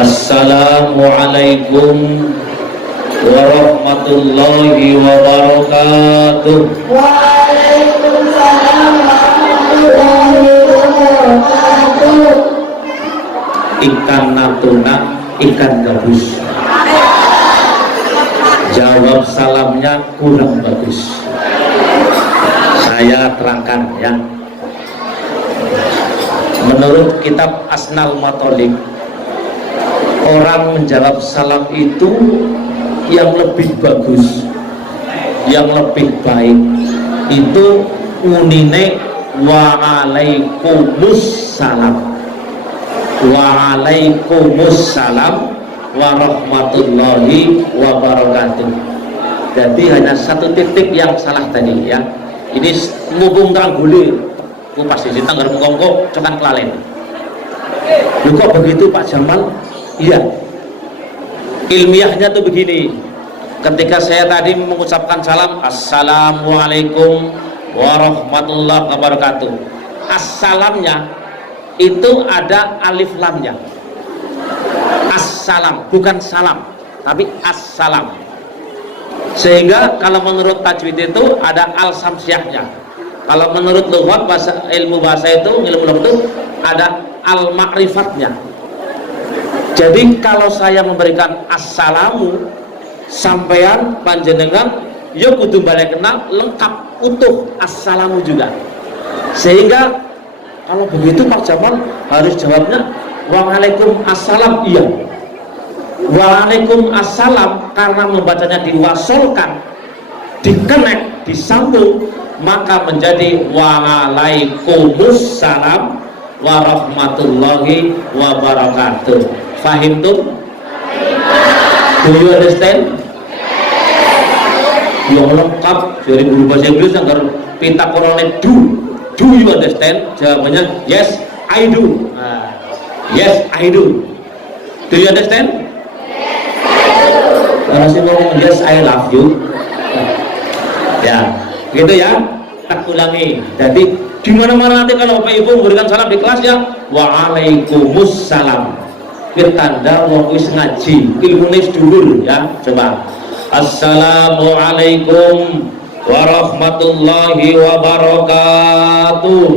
Assalamualaikum warahmatullahi wabarakatuh. Waalaikumsalam warahmatullahi wabarakatuh. Ikan natuna, ikan gabus. Jawab salamnya kurang bagus. Saya terangkan ya. Menurut kitab Asnal Matolik, orang menjawab salam itu yang lebih bagus, yang lebih baik itu unine waalaikumsalam, waalaikumsalam warahmatullahi wabarakatuh. Jadi hanya satu titik yang salah tadi ya. Ini mumpung terang gulir, ku pasti di tanggar mengkongkok cokan kelalen. Lu kok begitu Pak Jamal? Iya, ilmiahnya tuh begini. Ketika saya tadi mengucapkan salam, assalamualaikum warahmatullahi wabarakatuh, assalamnya itu ada alif lamnya. Assalam, bukan salam, tapi assalam. Sehingga kalau menurut tajwid itu ada al samsiahnya. Kalau menurut lughat ilmu bahasa itu, ilmu lughat itu ada al ma'rifatnya. Jadi kalau saya memberikan assalamu, sampean panjenengan ya kudu balik kena lengkap utuh assalamu juga. Sehingga kalau begitu Pak Jamal harus jawabnya waalaikumsalam. Iya, waalaikumsalam karena membacanya diwasolkan, dikenek, disambung, maka menjadi waalaikumsalam warahmatullahi wabarakatuh. Fahim tuh? Do you understand? Yang lengkap dari guru bahasa Inggris yang pinta korone do you understand? Jawabannya yes I do. Yes I do. Do you understand? Kalau sih ngomong yes I love you, ya gitu ya. Tak ulangi. Jadi di mana-mana nanti kalau Bapak Ibu memberikan salam di kelas ya waalaikumsalam. Tanda wong wis ngaji, ilmune dulur ya. Coba. Assalamualaikum warahmatullahi wabarakatuh.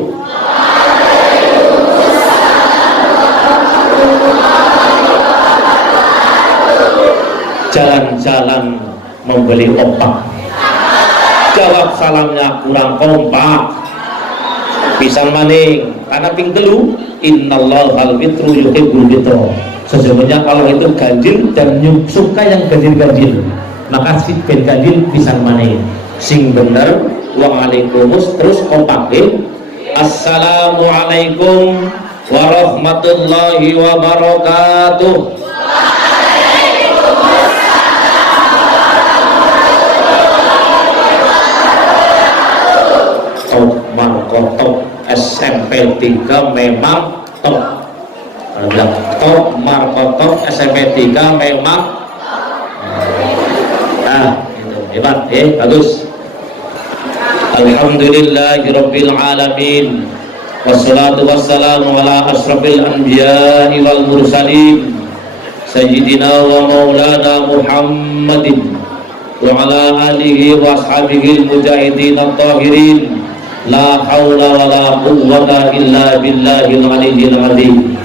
Jalan-jalan membeli opak, jawab salamnya kurang kompak. Pisang maning karena ping telu innallahal fitru yuhibbul fitra. Sesungguhnya Allah itu ganjil dan suka yang ganjil-ganjil. Maka si ben ganjil pisang maning. Sing bener waalaikumsalam terus kompak. Assalamualaikum warahmatullahi wabarakatuh. Markotok SMP 3 memang top. Top Markotok SMP 3 memang itu hebat, bagus. Alhamdulillahirabbil alamin. Wassalatu wassalamu ala asrafil anbiya'i wal mursalin sayyidina wa maulana Muhammadin wa ala alihi wa ashabihi al-mujahidin at-tahirin. La haula wa la quwwata illa billahil aliyyil azim.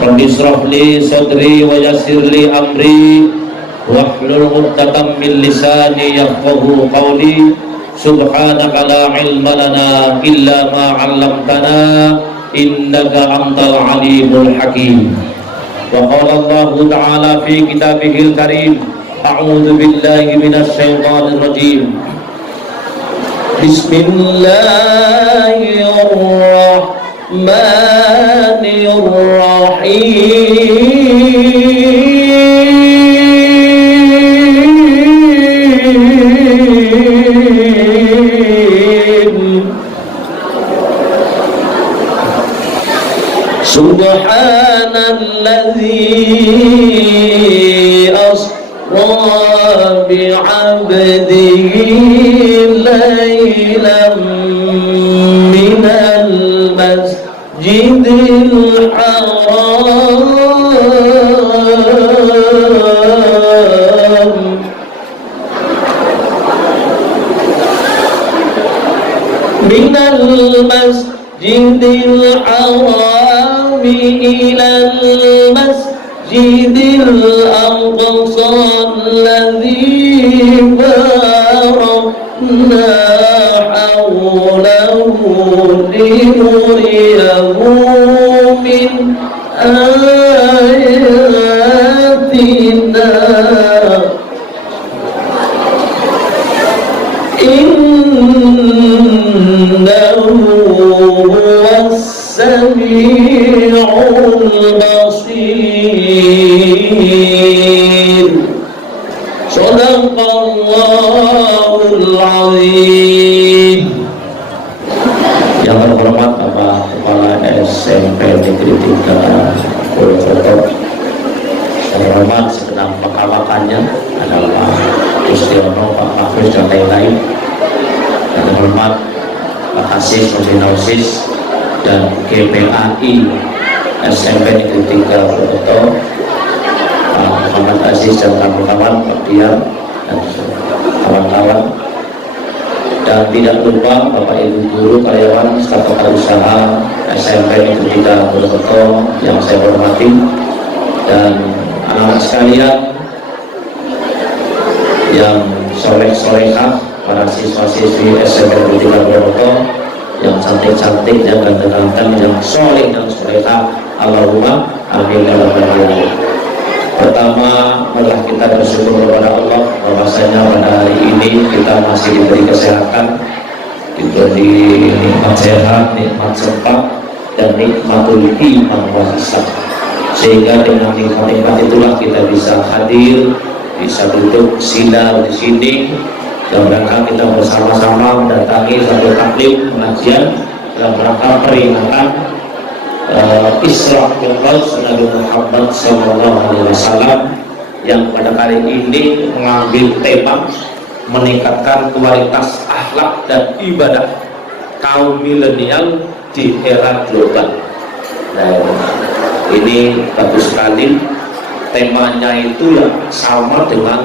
Rabbi israh li sadri wa yassir li amri wahlul 'uqdatam min lisani yafqahu qawli. Subhanaka la ilma lana illa ma 'allamtana innaka antal alimul hakim. Wa qala Allah ta'ala fi kitabihil karim, a'udzu billahi minasy syaithanir rajim. Bismillahirrahmanirrahim. Subhanalladzi asra bi'abdihi عبده ليلا من المسجد الحرام من المسجد الحرام إلى المسجد الأقصى الذي باركنا حوله لنريه من آياتنا إنه هو السميع البصير. Shadaqallahul Azim. Yang terhormat Bapak Kepala SMP Negeri 3 Purwokerto, yang terhormat segenap pekawakannya adalah Pak Kustiono, Pak Hafiz dan lain-lain. Yang terhormat Pak Asis, Musinausis dan GPAI SMP Negeri 3 Purwokerto, Pak Muhammad Aziz dan kawan-kawan, Pak Dian dan kawan-kawan, dan tidak lupa Bapak Ibu guru, karyawan, staf usaha SMP Negeri 3 Purwokerto yang saya hormati, dan anak-anak sekalian yang soleh-solehah, para siswa-siswi SMP Negeri 3 Purwokerto yang cantik-cantik, yang ganteng-ganteng, yang soleh dan solehah. Allahumma amin ya rabbal alamin. Pertama, marilah kita bersyukur kepada Allah bahwasanya pada hari ini kita masih diberi kesehatan, diberi nikmat sehat, nikmat sempat, dan nikmatul iman wal ihsan. Sehingga dengan nikmat-nikmat itulah kita bisa hadir, bisa duduk sinar di sini, dalam rangka kita bersama-sama mendatangi satu taklim pengajian dalam rangka peringatan Isra Mi'raj Nabi Muhammad SAW, yang pada kali ini mengambil tema meningkatkan kualitas akhlak dan ibadah kaum milenial di era global. Nah, ini bagus sekali, temanya itu ya sama dengan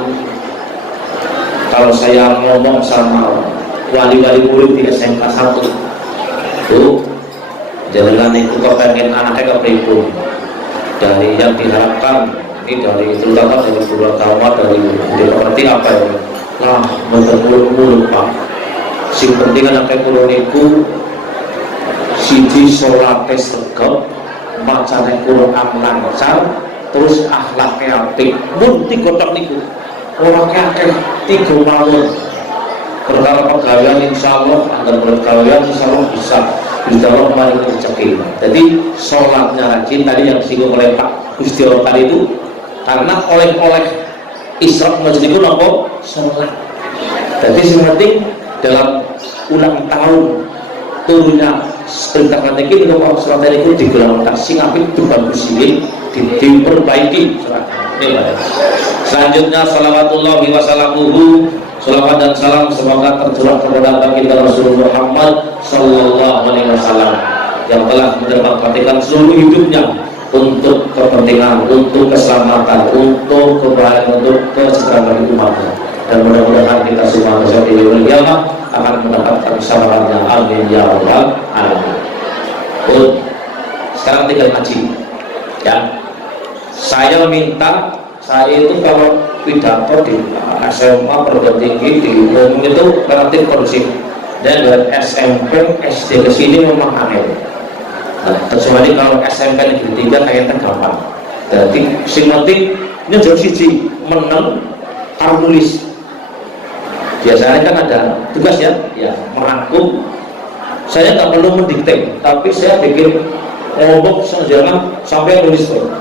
kalau saya ngomong sama wali-wali murid di SMK 1 itu, jangan itu kepengen anaknya kepribun dari yang diharapkan ini, dari terutama dari bulan tamat, dari seperti apa ya, nah betul-betul Pak, si penting anaknya kurun itu siji sholatnya segep, macamnya kurun lancar, terus akhlaknya apik, munti kotak niku orangnya akeh 3 tahun perkara pegawaian, insya Allah ada pegawaian, insya Allah bisa Allah mari rezeki. Jadi sholatnya rajin, tadi yang disinggung oleh Pak Kustiono tadi itu, karena oleh-oleh Isra Masjid itu nopo sholat. Jadi seperti dalam ulang tahun turunnya perintah ini nopo sholat itu digelangkan sing apik dibagus ini, diperbaiki sholatnya. Selanjutnya salawatullahi wassalamuhu, salawat dan salam semoga tercurah kepada baginda Rasulullah Muhammad Sallallahu Alaihi Wasallam yang telah menyempatkan seluruh hidupnya untuk kepentingan, untuk keselamatan, untuk kebahagiaan, untuk kesejahteraan umatnya. Dan mudah-mudahan kita semua besok di yaumul qiyamah akan mendapatkan syafaatnya. Amin ya rabbal alamin. Sekarang tinggal ngaji. Ya, saya minta, saya itu kalau pidato di SMA perguruan tinggi di umum itu relatif kondusif, dan dari SMP SD ke sini memang aneh. Nah, kecuali kalau SMP Negeri 3 kayaknya gampang. Jadi sing penting ini jauh siji menang nulis. Biasanya kan ada tugas ya merangkum. Saya nggak perlu mendikte, tapi saya bikin ngomong jangan sampai nulis tuh.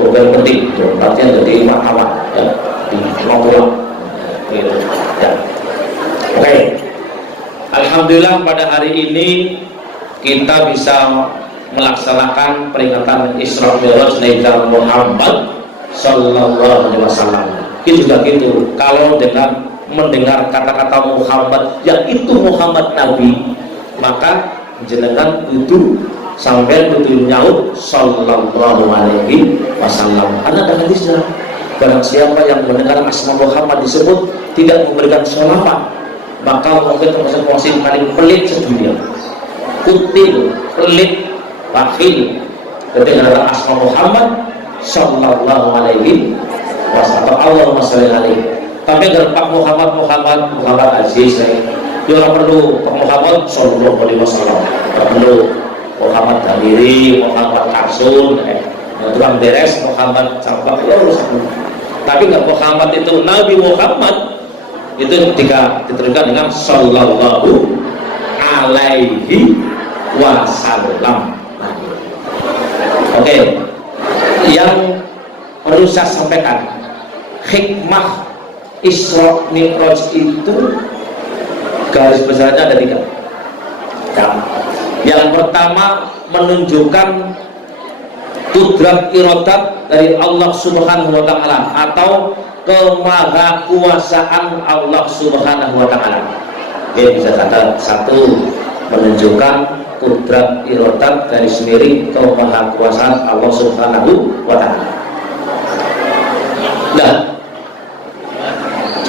Yang penting, artinya jadi makalah ya, di pulang gitu ya. Oke. Alhamdulillah pada hari ini kita bisa melaksanakan peringatan Isra Mi'raj Nabi Muhammad Sallallahu Alaihi Wasallam. Itu juga gitu. Kalau dengan mendengar kata-kata Muhammad yang itu Muhammad Nabi, maka jenengan itu sampai betul nyaut sallallahu alaihi wasallam. Karena ada hadisnya, barang siapa yang mendengar asma Muhammad disebut tidak memberikan sholawat, maka mungkin termasuk musim paling pelit sedunia, kutil, pelit, bakhil. Ketika ada asma Muhammad sallallahu alaihi wasallam, Allahumma sholli alaihi. Tapi agar Pak Muhammad Aziz, dia orang perlu Pak Muhammad sallallahu alaihi wasallam, perlu Muhammad Daliri, Muhammad Karsun, tukang beres Muhammad Campak, ya urusan. Tapi nggak Muhammad itu Nabi Muhammad itu ketika diteruskan dengan sallallahu alaihi wasallam. Oke, yang perlu saya sampaikan, hikmah Isra Mi'raj itu garis besarnya ada 3. Yang pertama menunjukkan kudrat iradat dari Allah Subhanahu wa taala atau kemahakuasaan Allah Subhanahu wa taala. Oke, bisa kata 1, menunjukkan kudrat iradat dari sendiri kemahakuasaan Allah Subhanahu wa taala. Nah,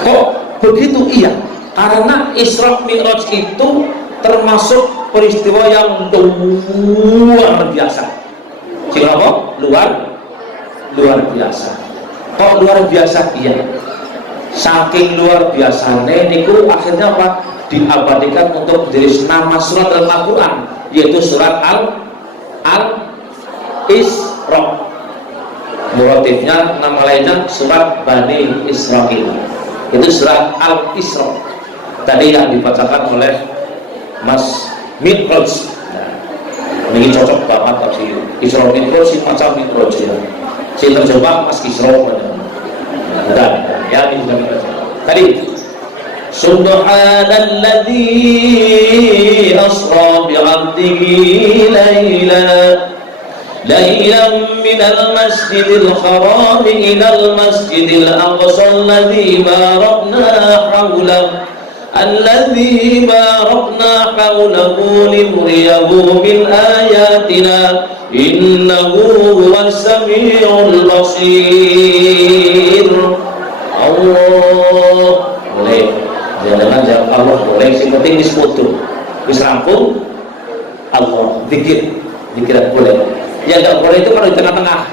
kok begitu? Iya, karena Isra Mi'raj itu termasuk peristiwa yang luar biasa. Siapa? Luar biasa. Kok luar biasa? Iya, saking luar biasanya niku akhirnya apa? Diabadikan untuk menjadi nama surat dalam Al-Quran, yaitu surat Al-Isra. Motifnya nama lainnya surat Bani Israil, itu surat Al-Isra tadi yang dibacakan oleh Mas Mi'raj. Ini cocok banget tadi Isra Mi'raj, si macam Mi'raj ya, si terjemah Mas Isra dan ya ini sudah tadi Subhanalladzi asra bi'abdihi ليلا من المسجد الحرام إلى المسجد الأقصى الذي باركنا حوله لنريه من آياتنا إنه هو السميع البصير. Allah boleh, jangan Allah boleh, yang penting disebut bisa rampung Allah, dikir boleh. Ya nggak boleh itu kalau di tengah-tengah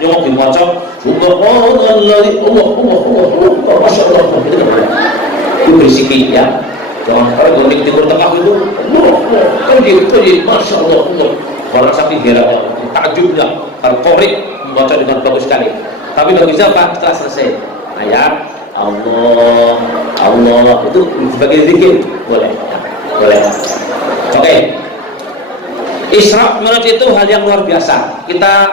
nyongok dimocok subhanallah, Allah, masya Allah, itu nggak boleh. Itu berisiki ya, jangan kalau di timur tengah itu Allah, masya Allah, orang sapi heran, takjubnya al-Qori membaca dengan bagus sekali. Tapi nggak bisa Pak setelah selesai ayat Allah itu sebagai zikir boleh. Oke. Isra Mi'raj itu hal yang luar biasa. Kita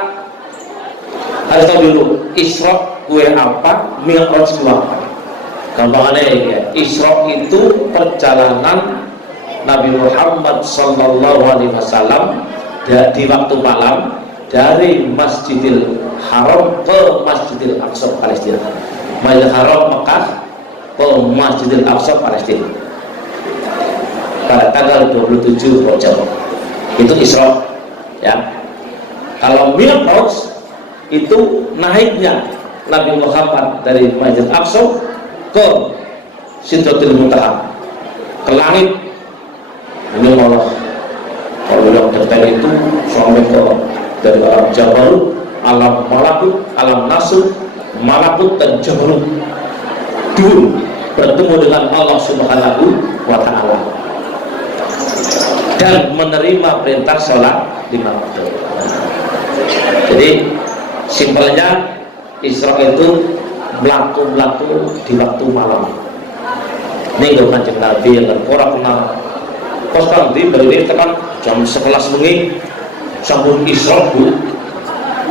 harus tahu dulu Isra kue apa, Mi'raj itu apa. Gampangnya ya, Isra itu perjalanan Nabi Muhammad sallallahu alaihi wasallam di waktu malam dari Masjidil Haram ke Masjidil Aqsa Palestina. Masjidil Haram Mekah ke Masjidil Aqsa Palestina pada tanggal 27 Rajab. Itu Isra ya. Kalau Mi'raj itu naiknya Nabi Muhammad dari Masjid Aqsa ke Sidratul Muntaha, ke langit. Ini malah kalau yang detail itu sampai ke dari alam Jabarut, alam Malakut, alam Nasut, Malakut dan Jabarut dulu bertemu dengan Allah Subhanahu wa taala dan menerima perintah sholat 5 waktu. Jadi simpelnya Isra itu melaku di waktu malam. Ini gak Kanjeng Nabi yang orang kenal. Pas kan di berdiri tekan jam 11 bengi sambung Isra bu.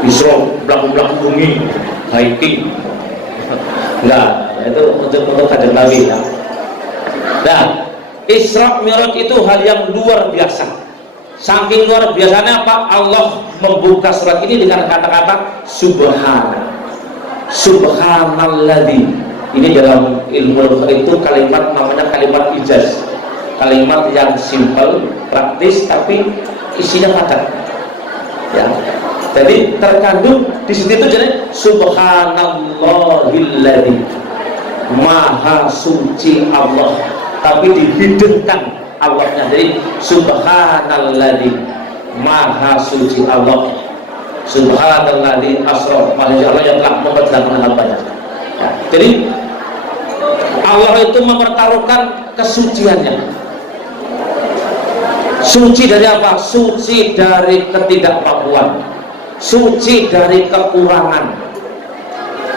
Isra melaku bengi hiking. Enggak, itu untuk Kanjeng Nabi ya. Nah, Isra Mi'raj itu hal yang luar biasa. Saking luar biasanya apa? Allah membuka surat ini dengan kata-kata subhanalladzi Ini dalam ilmu lughat itu kalimat namanya kalimat ijaz, kalimat yang simpel, praktis, tapi isinya padat. Ya. Jadi terkandung di situ itu jadi subhanallahilladzi, maha suci Allah, tapi dihidupkan Allahnya. Jadi subhanalladzi, maha suci Allah, subhanalladzi asra, maha Allah yang telah memperjalankan hambanya. Ya. Jadi Allah itu mempertaruhkan kesuciannya. Suci dari apa? Suci dari ketidakmampuan, suci dari kekurangan,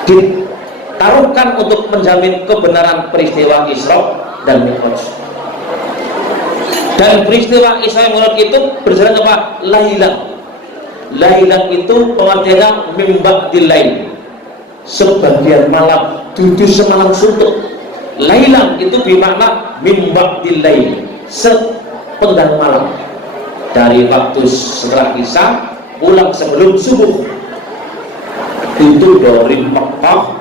ditaruhkan untuk menjamin kebenaran peristiwa Isra dan Mi'raj. Dan peristiwa Isra dan Mi'raj itu berjalan apa? Lailan. Lailan itu pengertiannya min ba'dil lail, sebagian malam, duduk semalam suntuk. Lailan itu bermakna min ba'dil lail, sepenggal malam, dari waktu setelah Isya pulang sebelum subuh. Itu dari Mekah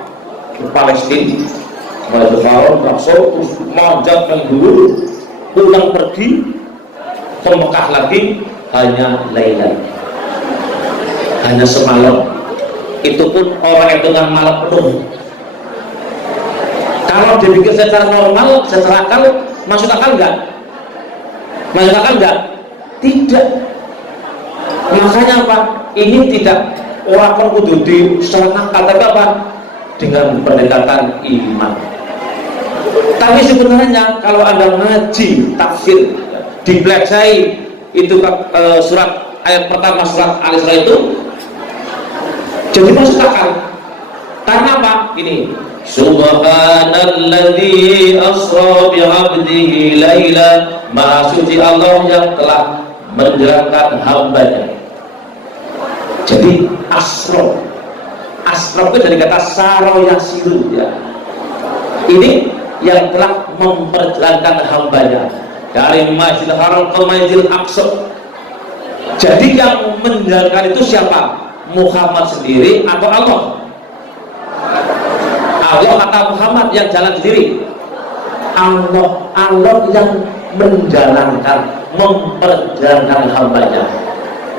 ke Palestina, menuju Faraon, Rasul, terus manjat mengguru, pulang pergi ke Mekah lagi, hanya lailan, hanya semalam. Itu pun orang itu dengan malam penuh. Kalau dipikir secara normal, secara akal, masuk akal enggak? Masuk akal enggak? Tidak. Makanya apa? Ini tidak orang pun kudu di secara akal, tapi apa? Dengan pendekatan iman. Tapi sebenarnya kalau Anda ngaji tafsir, dipelajari itu surat ayat pertama surat Al-Isra itu, jadi masuk akal. Karena apa? Ini subhanalladzi asra bi'abdihi laila, maha suci Allah yang telah menjalankan hambanya. Jadi asra itu dari kata saro yasiru, ya. Ini yang telah memperjalankan hambanya dari Masjidil Haram ke Masjidil Aqsa. Jadi yang menjalankan itu siapa? Muhammad sendiri atau Allah? Allah atau Muhammad yang jalan sendiri? Allah yang menjalankan, memperjalankan hambanya.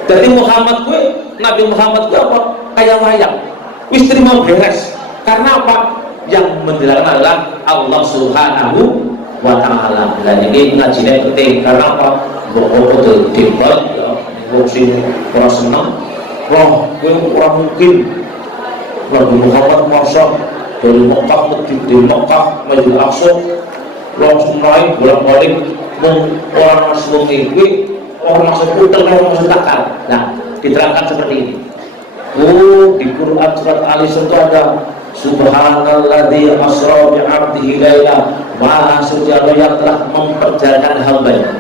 Jadi Muhammad gue, Nabi Muhammad gue apa? Kayak wayang, wis terima beres. Karena apa? Yang menjalankan adalah Allah Subhanahu wa Ta'ala. Dan ini ngajinya penting karena apa? Bahwa itu debat, ya, orang senang. Wah, gue orang mungkin Nabi Muhammad masa dari Mekah di Mekah Masjidil Aqsa langsung naik bolak-balik orang masuk ini, orang masuk putar, orang masuk takar. Nah, diterangkan seperti ini. Di Quran surat Al-Isra itu ada subhanalladzi asra bi'abdihi laila, maha suci Allah yang telah memperjalankan hambanya.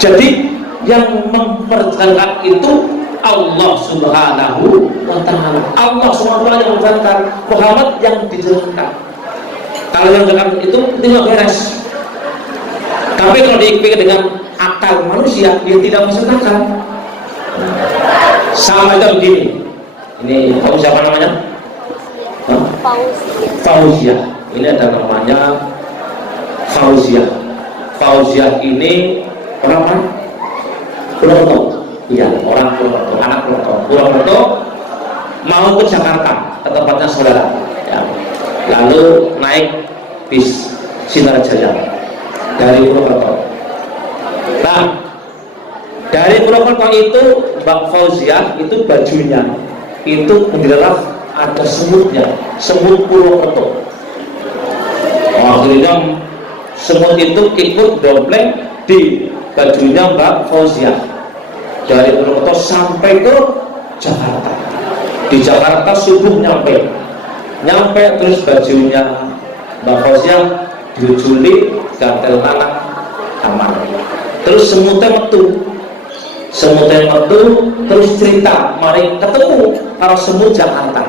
Jadi yang memperjalankan itu Allah Subhanahu wa Ta'ala. Allah Subhanahu wa Ta'ala yang menjalankan, Muhammad yang dijalankan. Kalau yang menjalankan itu tidak beres. Tapi kalau dipikir dengan akal manusia, dia tidak masuk akal. Sama itu begini. Ini kamu siapa namanya? Fauziah. Ini ada namanya Fauziah. Fauziah ini orang mana? Purwokerto. Iya, orang Purwokerto, anak Purwokerto mau ke Jakarta, ke tempatnya saudara, ya. Lalu naik bis Sinarjaya dari Purwokerto. Nah, dari Purwokerto itu Mbak Fauziah itu bajunya itu adalah ada semutnya, semut Purwokerto. Akhirnya semut itu ikut dompleng di bajunya Mbak Fauziah. Dari Purwokerto sampai ke Jakarta. Di Jakarta subuh nyampe terus bajunya Mbak Fauziah diujuli gantel tanah aman. Terus semutnya metu terus cerita, mari ketemu kalau semut Jakarta.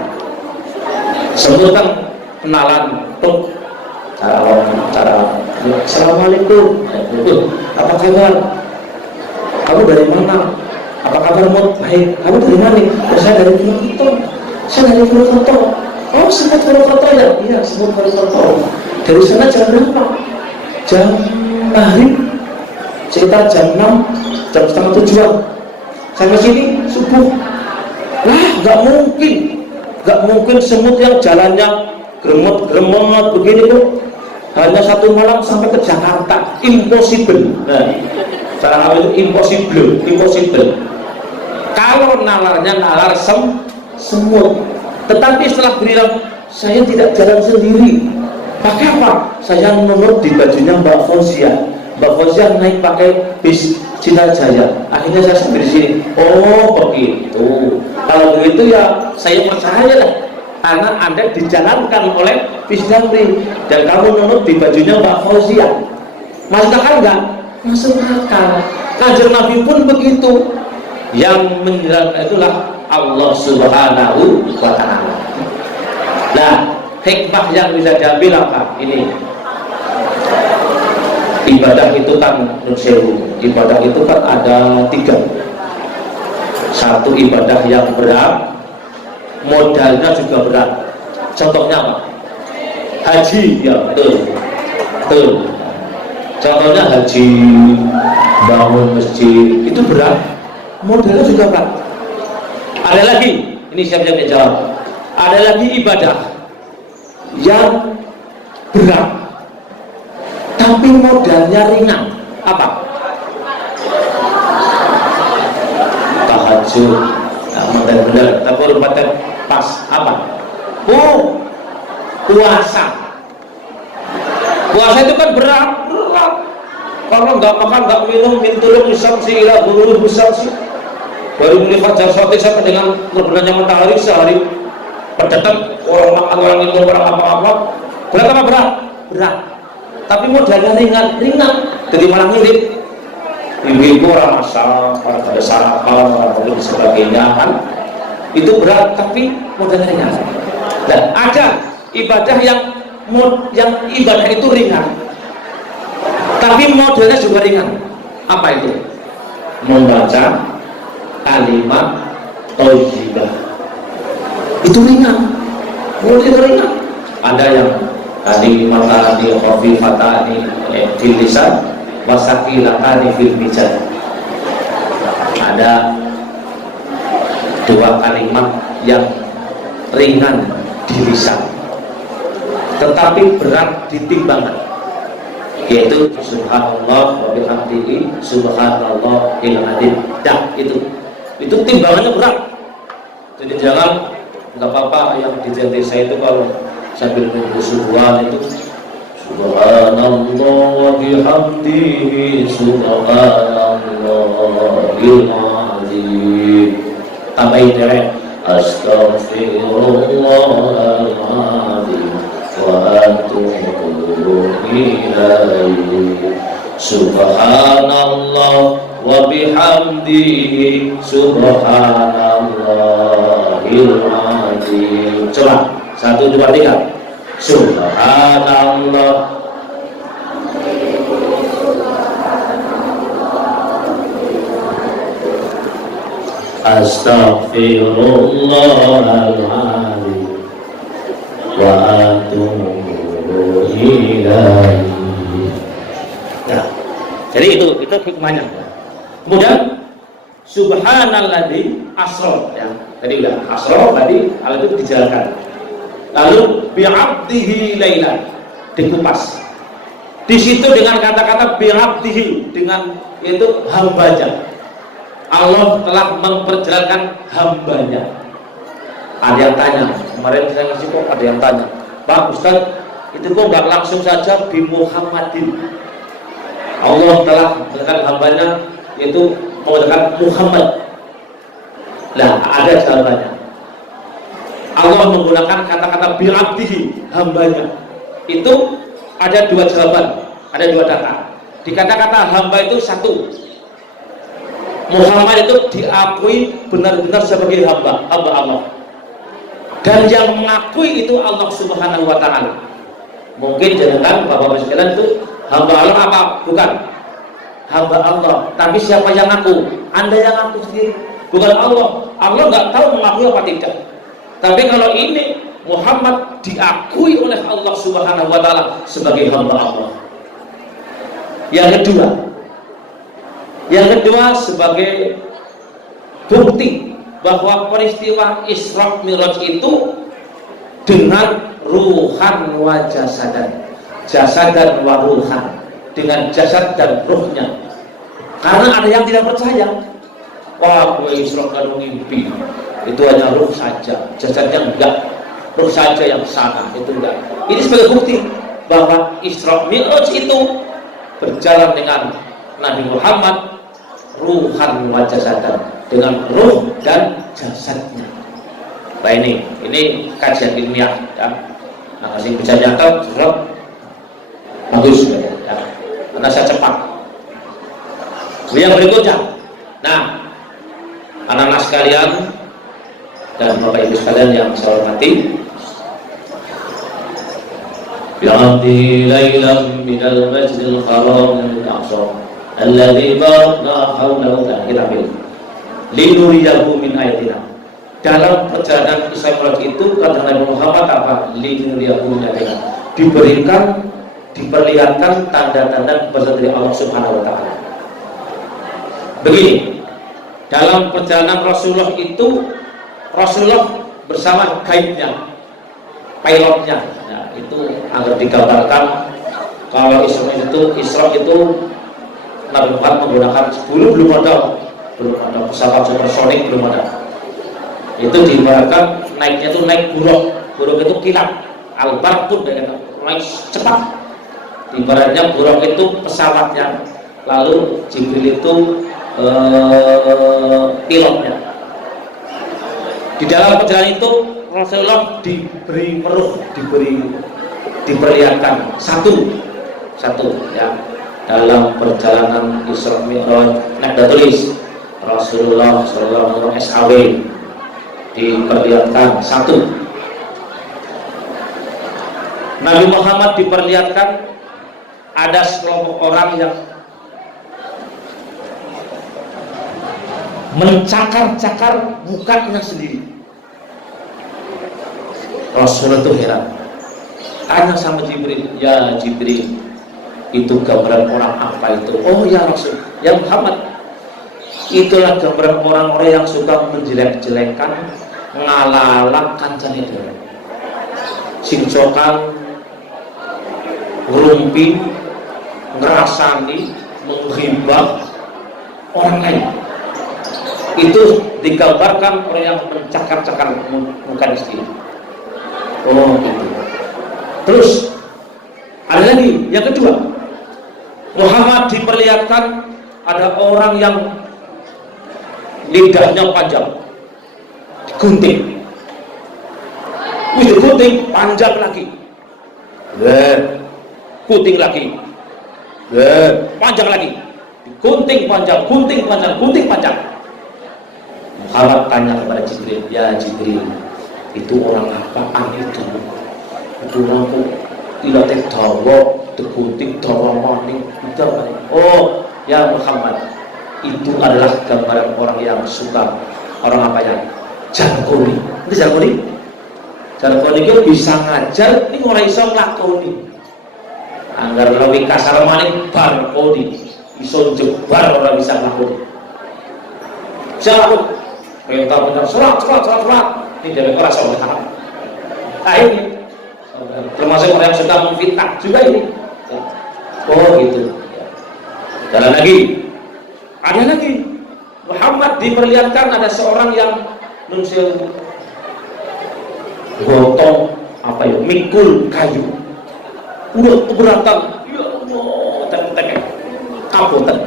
Semut kan kenalan tuh cara assalamualaikum, apa kabar? Kamu dari mana? Apa kabarmu? Baik. Kamu dari mana? Oh, saya dari Purwokerto. Saya dari Purwokerto. Oh, semut Purwokerto ya? Iya, semut Purwokerto. Dari sana jam berapa? Jam maghrib, sekitar jam 6, jam setengah 7-an. Sampai sini subuh. Lah, nggak mungkin semut yang jalannya gremot begini tuh hanya satu malam sampai ke Jakarta. Impossible. Nah, cara itu impossible. Kalau nalarnya nalar semut. Tetapi setelah bilang, saya tidak jalan sendiri. Pakai apa? Saya nunut di bajunya Mbak Fauzia. Mbak Fauzia naik pakai bis Cina Jaya. Akhirnya saya sampai di sini. Oh, begitu. Kalau begitu ya saya percaya lah. Karena Anda dijalankan oleh bis Damri dan kamu nunut di bajunya Mbak Fauzia. Masuk akal enggak? Masuk akal. Kanjeng Nabi pun begitu. Yang menjalankan itulah Allah Subhanahu wa ta'ala. Nah, hikmah yang bisa diambil apa? Ini ibadah itu kan ibadah itu kan ada 3. Satu, ibadah yang berat, modalnya juga berat. Contohnya apa? Haji, ya betul. Contohnya haji, bangun masjid, itu berat, modalnya juga berat. Ada lagi, ini siapa yang jawab? Ada lagi ibadah yang berat tapi modalnya ringan. Apa? Tahajud. Nah, benar-benar tapi urutan pas. Apa? Puasa. Puasa itu kan berat. Kalau nggak makan, nggak minum, mintulung isamsi ila burul busamsi. Baru mulai fajar sotik sampai dengan terbitnya matahari sehari berdetak, orang makan, orang minum, orang apa-apa. Berat apa berat? Berat. Tapi modalnya ringan. Jadi malah mirip. Ibu-ibu orang masak, orang ada sarapan, orang dan sebagainya kan. Itu berat tapi modalnya ringan. Dan ada ibadah yang ibadah itu ringan, tapi modalnya juga ringan. Apa itu? Membaca kalimat thayyibah. Itu ringan. Ada yang kalimatani khafifatani fil lisan wasaqilatani fil mizan. Ada 2 kalimat yang ringan di lisan tetapi berat di timbangan, yaitu subhanallah wa bihamdihi subhanallahil adzim. Itu timbangannya berat. Jadi jangan, nggak apa-apa yang di desa itu kalau sambil nunggu subuhan itu subhanallah wa bihamdihi subhanallahil adzim, tambahin derek astaghfirullahaladzim wa atubu ilaihi subhanallah wa bihamdihi subhanallahil adzim. Coba 1, 2, 3. Subhanallah. Astaghfirullahaladzim wa atubu ilaihi. Nah, jadi itu hikmahnya. Kemudian subhanalladzi asra, ya. Tadi udah asra, tadi hal itu dijalankan. Lalu bi'abdihi lailan, dikupas. Di situ dengan kata-kata bi'abdihi, dengan itu hambanya. Allah telah memperjalankan hambanya. Ada yang tanya, kemarin saya ngasih kok ada yang tanya, Pak Ustaz, itu kok nggak langsung saja bi Muhammadin? Allah telah memperjalankan hambanya, yaitu menggunakan Muhammad. Nah, ada jawabannya. Allah menggunakan kata-kata bi'abdihi, hambanya. Itu ada 2 jawaban, ada 2 data. Di kata-kata hamba itu 1, Muhammad itu diakui benar-benar sebagai hamba Allah. Dan yang mengakui itu Allah Subhanahu wa ta'ala. Mungkin jangan Bapak-Bapak sekalian itu hamba Allah apa? Bukan. Hamba Allah. Tapi siapa yang ngaku? Anda yang ngaku sendiri. Bukan Allah. Allah nggak tahu mengakui apa tidak. Tapi kalau ini Muhammad diakui oleh Allah Subhanahu wa taala sebagai hamba Allah. Yang kedua sebagai bukti bahwa peristiwa Isra Mi'raj itu dengan ruhan wa jasadan, jasadan wa ruhan, dengan jasad dan ruhnya. Karena ada yang tidak percaya, wah gue Isra kan mimpi, itu hanya ruh saja, jasadnya enggak, ruh saja yang sana, itu enggak. Ini sebagai bukti bahwa Isra Mi'raj itu berjalan dengan Nabi Muhammad ruhan wa jasadan, dengan ruh dan jasadnya. Nah ini kajian ilmiah ya. Nah, kasih bisa nyatet bagus ya. Karena saya cepat. Yang berikutnya, nah anak-anak sekalian dan bapak ibu sekalian yang saya hormati, Bi'abdi laylam minal masjidil haram al-aqsa alladzi barakna hawlahu linuriyahu min ayatina. Dalam perjalanan Isra Mi'raj itu kata Nabi Muhammad apa? Linuriyahu min ayatina, diberikan, diperlihatkan tanda-tanda kebesaran dari Allah Subhanahu wa taala. Begini, dalam perjalanan Rasulullah itu, Rasulullah bersama guide-nya, pilotnya. Nah, itu agar digambarkan kalau Isra itu Nabi Muhammad menggunakan belum ada pesawat supersonik, belum ada. Itu diibaratkan naiknya itu naik burung itu kilat, al-barqud, naik cepat. Ibaratnya burung itu pesawatnya, lalu Jibril itu pilotnya. Di dalam perjalanan itu Rasulullah diberi meruh, diperlihatkan satu ya. Dalam perjalanan Isra Mi'raj, ada tulis Rasulullah SAW SAW diperlihatkan satu. Nabi Muhammad diperlihatkan ada sekelompok orang yang mencakar-cakar mukanya sendiri. Rasulullah itu heran, tanya sama Jibril, ya Jibril, itu gambaran orang apa itu? Oh ya Rasul, ya Muhammad, itulah gambaran orang-orang yang suka menjelek-jelekan, ngalalak kancane dhewe, sincokan, ngerumpi, ngerasani, menghibah orang lain. Itu digambarkan orang yang mencakar-cakar muka sendiri. Oh gitu. Terus ada lagi yang kedua, Muhammad diperlihatkan ada orang yang lidahnya panjang, gunting, gunting panjang lagi, gunting lagi, panjang lagi, gunting panjang. Muhammad tanya kepada Jibril, ya Jibril, itu orang apaan itu? Itu orang tidak terdawa, tergunting, dawa maning, itu apa? Oh ya Muhammad, itu adalah gambaran orang yang suka, orang apa ya? Jargoni. Itu jargoni? Jargoni itu bisa ngajar, ini orang iso nglakoni. Anggar lebih kasar maning barcode, iso jebar orang bisa nglakoni. Siapa? Perintah benar, surat. Ini dari orang soleh. Nah ini termasuk orang yang suka memfitnah juga ini. Oh gitu. Ada lagi. Muhammad diperlihatkan ada seorang yang nunsil gotong mikul kayu. Udah keberatan. Ya Allah, tek-tek. Kabutan.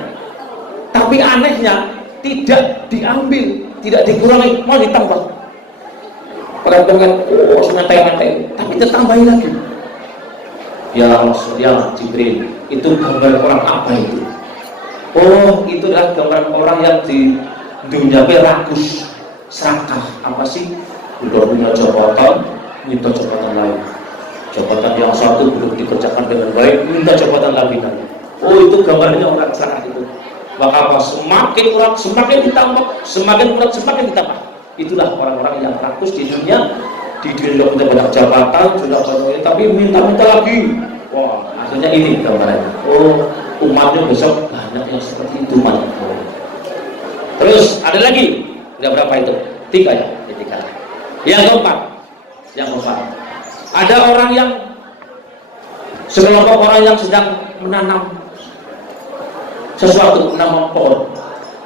Tapi anehnya tidak diambil, tidak dikurangi, malah ditambah. Perhatikan, santai-santai, tapi ditambahin lagi. Ya Rasul, ya Jibril, itu gambar orang apa itu? Oh, itu adalah gambar orang yang di dunia rakus, serakah. Apa sih? Udah punya jabatan, minta jabatan lain. Jabatan yang satu belum dikerjakan dengan baik, minta jabatan lagi. Oh, itu gambarnya orang serakah itu. Maka apa? Semakin kurang, semakin ditambah, semakin kurang, semakin ditambah. Itulah orang-orang yang rakus di dunia, di dunia kita banyak jabatan sudah banyak, tapi minta-minta lagi. Wah, akhirnya ini gambarannya. Oh, umatnya besok banyak yang seperti itu umat. Terus ada lagi, ada berapa itu? 3 ya, 3. Yang keempat, ada orang yang sekelompok orang yang sedang menanam sesuatu, menanam pohon.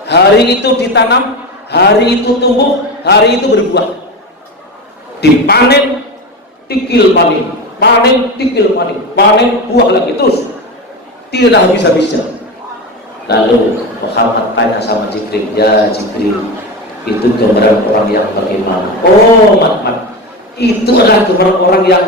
Hari itu ditanam, hari itu tumbuh, hari itu berbuah. Dipanen, tikil panen, panen, tikil panen, panen, buah lagi terus. Tidak habis-habisnya. Lalu Muhammad tanya sama Jibril, ya Jibril, itu gambaran orang yang bagaimana? Oh, Mat, itu adalah gambaran orang yang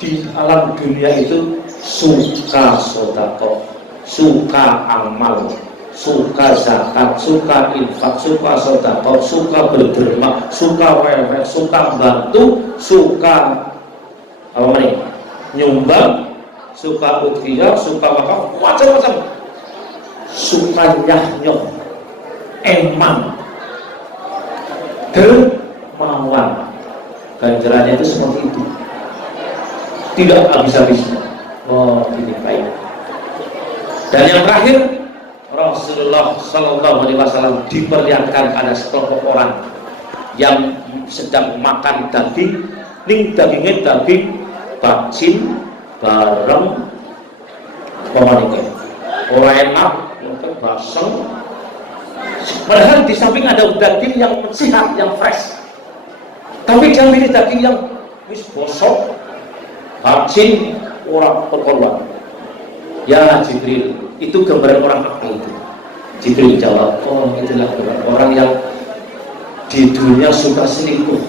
di alam dunia itu suka sedekah, suka amal, suka zakat, suka infak, suka sedekah, suka berderma, suka wewe, suka bantu, suka apa nih? Nyumbang, suka udhiyah, suka wakaf, macam-macam. Suka nyahnyo, emang, dermawan. Ganjarannya itu seperti itu, tidak habis-habisnya. Oh, ini baik. Dan yang terakhir, Rasulullah Shallallahu Alaihi Wasallam diperlihatkan ada sekelompok orang yang sedang makan daging, dagingnya daging bacin bareng pemaniknya. Orang enak, baseng. Padahal di samping ada daging yang sehat, yang fresh. Tapi dia milih daging yang wis bosok, bacin, orang berkorban. Ya Jibril, itu gambaran orang apa itu? Jibril jawab, oh itulah gambaran orang yang di dunia suka selingkuh.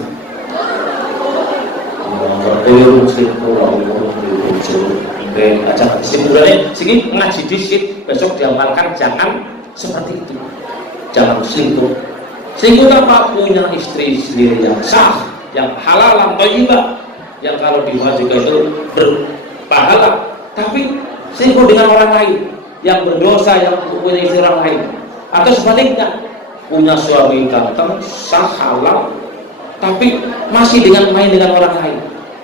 Kesimpulannya, sini ngaji dikit, besok diamalkan, jangan seperti itu, jangan selingkuh. Selingkuh apa? Punya istri sendiri yang sah, yang halal, yang thayyibah, yang kalau dibuat juga itu berpahala. Tapi selingkuh dengan orang lain yang berdosa, yang punya istri orang lain, atau sebaliknya punya suami ganteng, sah, halal, tapi masih dengan main dengan orang lain.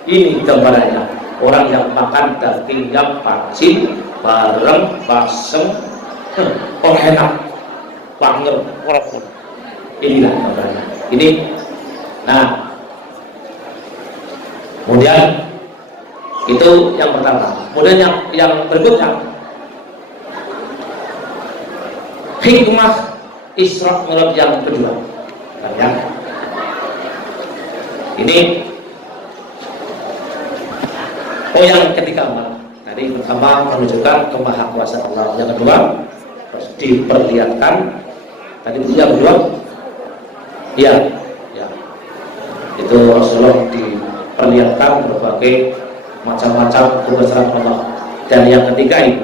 Ini gambarannya orang yang makan daging yang bacin bareng basem, enak banget orang. Inilah gambarannya. Ini, nah, kemudian itu yang pertama. Kemudian yang berikutnya, hikmah Isra Mi'raj yang kedua. Ya. Ini yang ketiga, tadi pertama menunjukkan kemahakuasaan Allah, yang kedua diperlihatkan, tadi itu yang kedua, ya, itu Rasulullah diperlihatkan berbagai macam-macam kebesaran Allah. Dan yang ketiga ini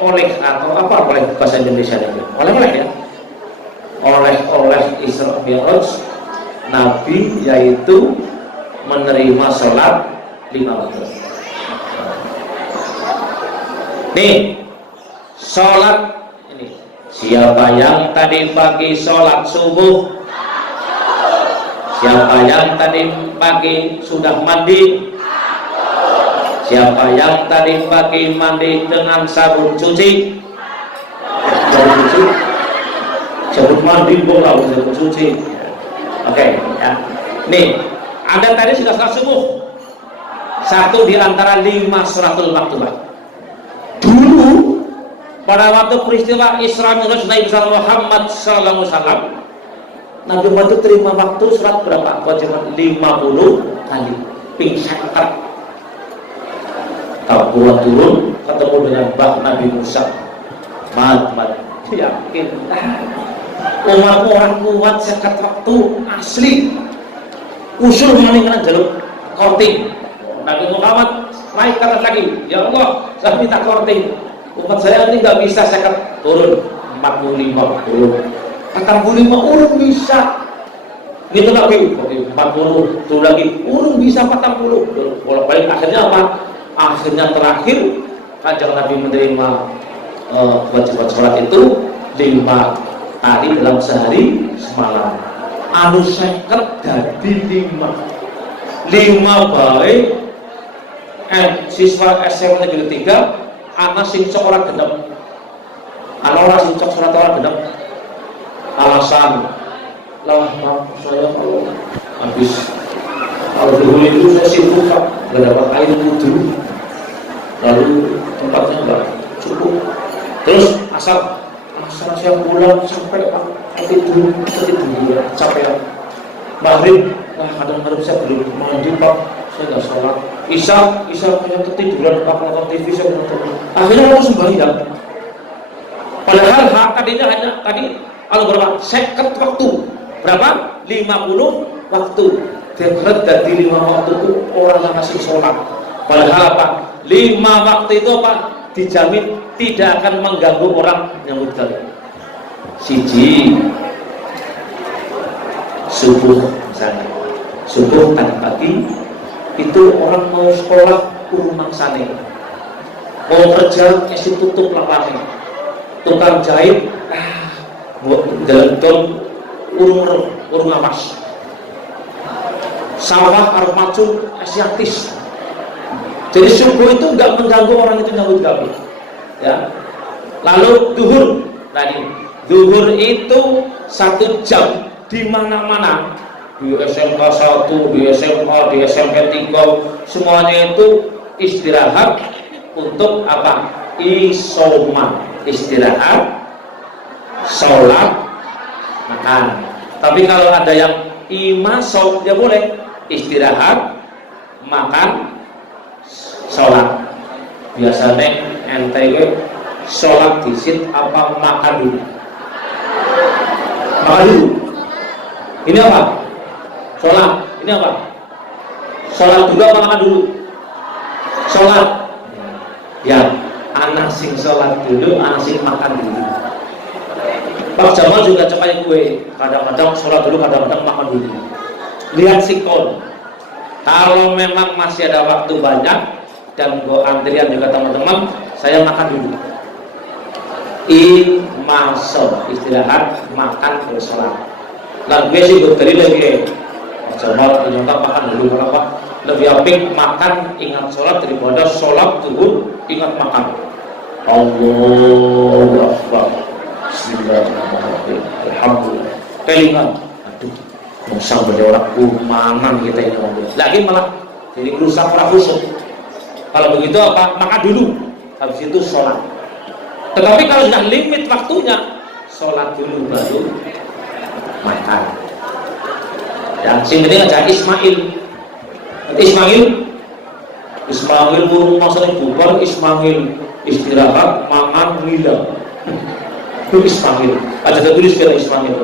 oleh atau apa oleh bahasa Indonesia ini? Oleh ya. Oleh Isra Mi'raj Nabi, yaitu menerima sholat 5 waktu. Nih, sholat ini. Siapa yang tadi pagi sholat subuh? Siapa yang tadi pagi sudah mandi? Siapa yang tadi pagi mandi dengan sabun cuci? Sabun cuci? Sabun mandi bola, sabun cuci. Oke, ya. Nih, Anda tadi sudah sholat subuh, satu di antara 5 sholatul maktubah. Dulu pada waktu peristiwa Isra Mi'raj Nabi Muhammad SAW, Nabi Muhammad terima waktu sholat berapa? Kewajiban 50 kali. Pingsan Kabua turun ketemu dengan Mbah Nabi Musa. Mat, yakin umat orang kuat sekat waktu asli. Usul malingkan jalur korting. Nabi Muhammad naik ke atas lagi, ya Allah, saya minta korting. Umat saya ini nggak bisa sekat, turun 45 urun bisa. Itu lagi 40, turun lagi urun bisa 40. Kalau paling akhirnya apa? Akhirnya terakhir Kanjeng Nabi menerima kewajiban sholat itu 5 kali dalam sehari semalam. anu 50 dadi 5 bae siswa SMA negeri 3 ana sing cok ora genep, ana ora sing cok salat ora genep, alasan lah saya kalau dulu itu saya sibuk Pak, nggak dapat air wudhu, lalu tempatnya nggak cukup, terus asal saya pulang sampai Pak tidur sampai maghrib, kadang-kadang saya belum mandi Pak, saya nggak sholat, isya saya ketiduran Pak, nonton TV saya nonton, akhirnya langsung sembahyang. Padahal tadinya hanya tadi kalau berapa? 50 waktu. Berapa? 50 waktu. Dekret dari 5 waktu itu orang ngasih sholat. Padahal apa? 5 waktu itu apa? Dijamin tidak akan mengganggu orang nyambut gawe. Siji subuh misalnya. Subuh tadi pagi itu orang mau sekolah kurang mangsane. Mau kerja esi tutup lapangan. Tukang jahit dalam tol urung awas, sawah arep macul asiatis. Jadi subuh itu enggak mengganggu orang itu nyambut gawe ya. Lalu duhur, tadi duhur itu 1 jam di mana-mana, di SMK 1, di SMA, di SMP 3, semuanya itu istirahat untuk apa? Isoma, istirahat, sholat, makan. Tapi kalau ada yang imasok, ya boleh istirahat, makan, sholat. Biasanya NTW sholat disit apa makan dulu? Makan dulu. Ini apa? Sholat. Ini apa? Sholat dulu apa makan dulu? Sholat. Ya, anak sing sholat dulu, anak sing makan dulu. Pak Jamal juga cepat gue, kadang-kadang sholat dulu, kadang-kadang makan dulu. Lihat sikon. Kalau memang masih ada waktu banyak dan gue antrian juga teman-teman, saya makan dulu. Masuk istirahat, makan terus sholat. Nah gue sih gue tadi lagi, Pak Jamal ternyata makan dulu, kenapa? Lebih apik makan ingat sholat daripada sholat dulu ingat makan. Allahu Akbar. Bismillahirrahmanirrahim. Alhamdulillah. Kelingan. Aduh, musang berderak kumanan kita ini ngomong. Lagi malah jadi rusak khusuk. Kalau begitu apa? Makan dulu. Habis itu sholat. Tetapi kalau sudah limit waktunya, sholat dulu baru makan. Yang penting aja Ismail burung masalah bubar, Ismail istirahat, makan, ngilang. Itu Ismail. Ada tulis kata Ismail,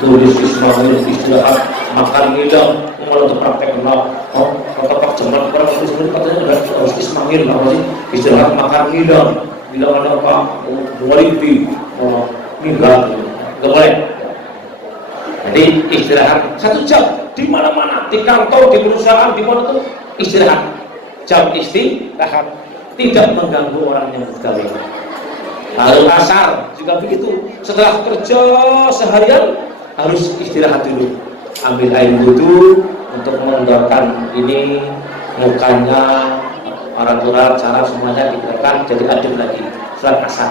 tulis Ismail istirahat, makan, ngilang. Kalau untuk praktek kenal, kata Pak Jamal orang itu katanya harus Ismail, apa sih? Istirahat, makan, ngilang. Ngilang ada apa? Walibi, ngilang. Gak boleh. Jadi istirahat 1 jam di mana-mana, di kantor, di perusahaan, di mana tuh istirahat. Jam istirahat tidak mengganggu orang yang bergawe. Lalu asar juga begitu. Setelah kerja seharian harus istirahat dulu. Ambil air wudhu untuk mengendorkan ini mukanya, peraturan cara semuanya digerakkan jadi adem lagi. Setelah asar.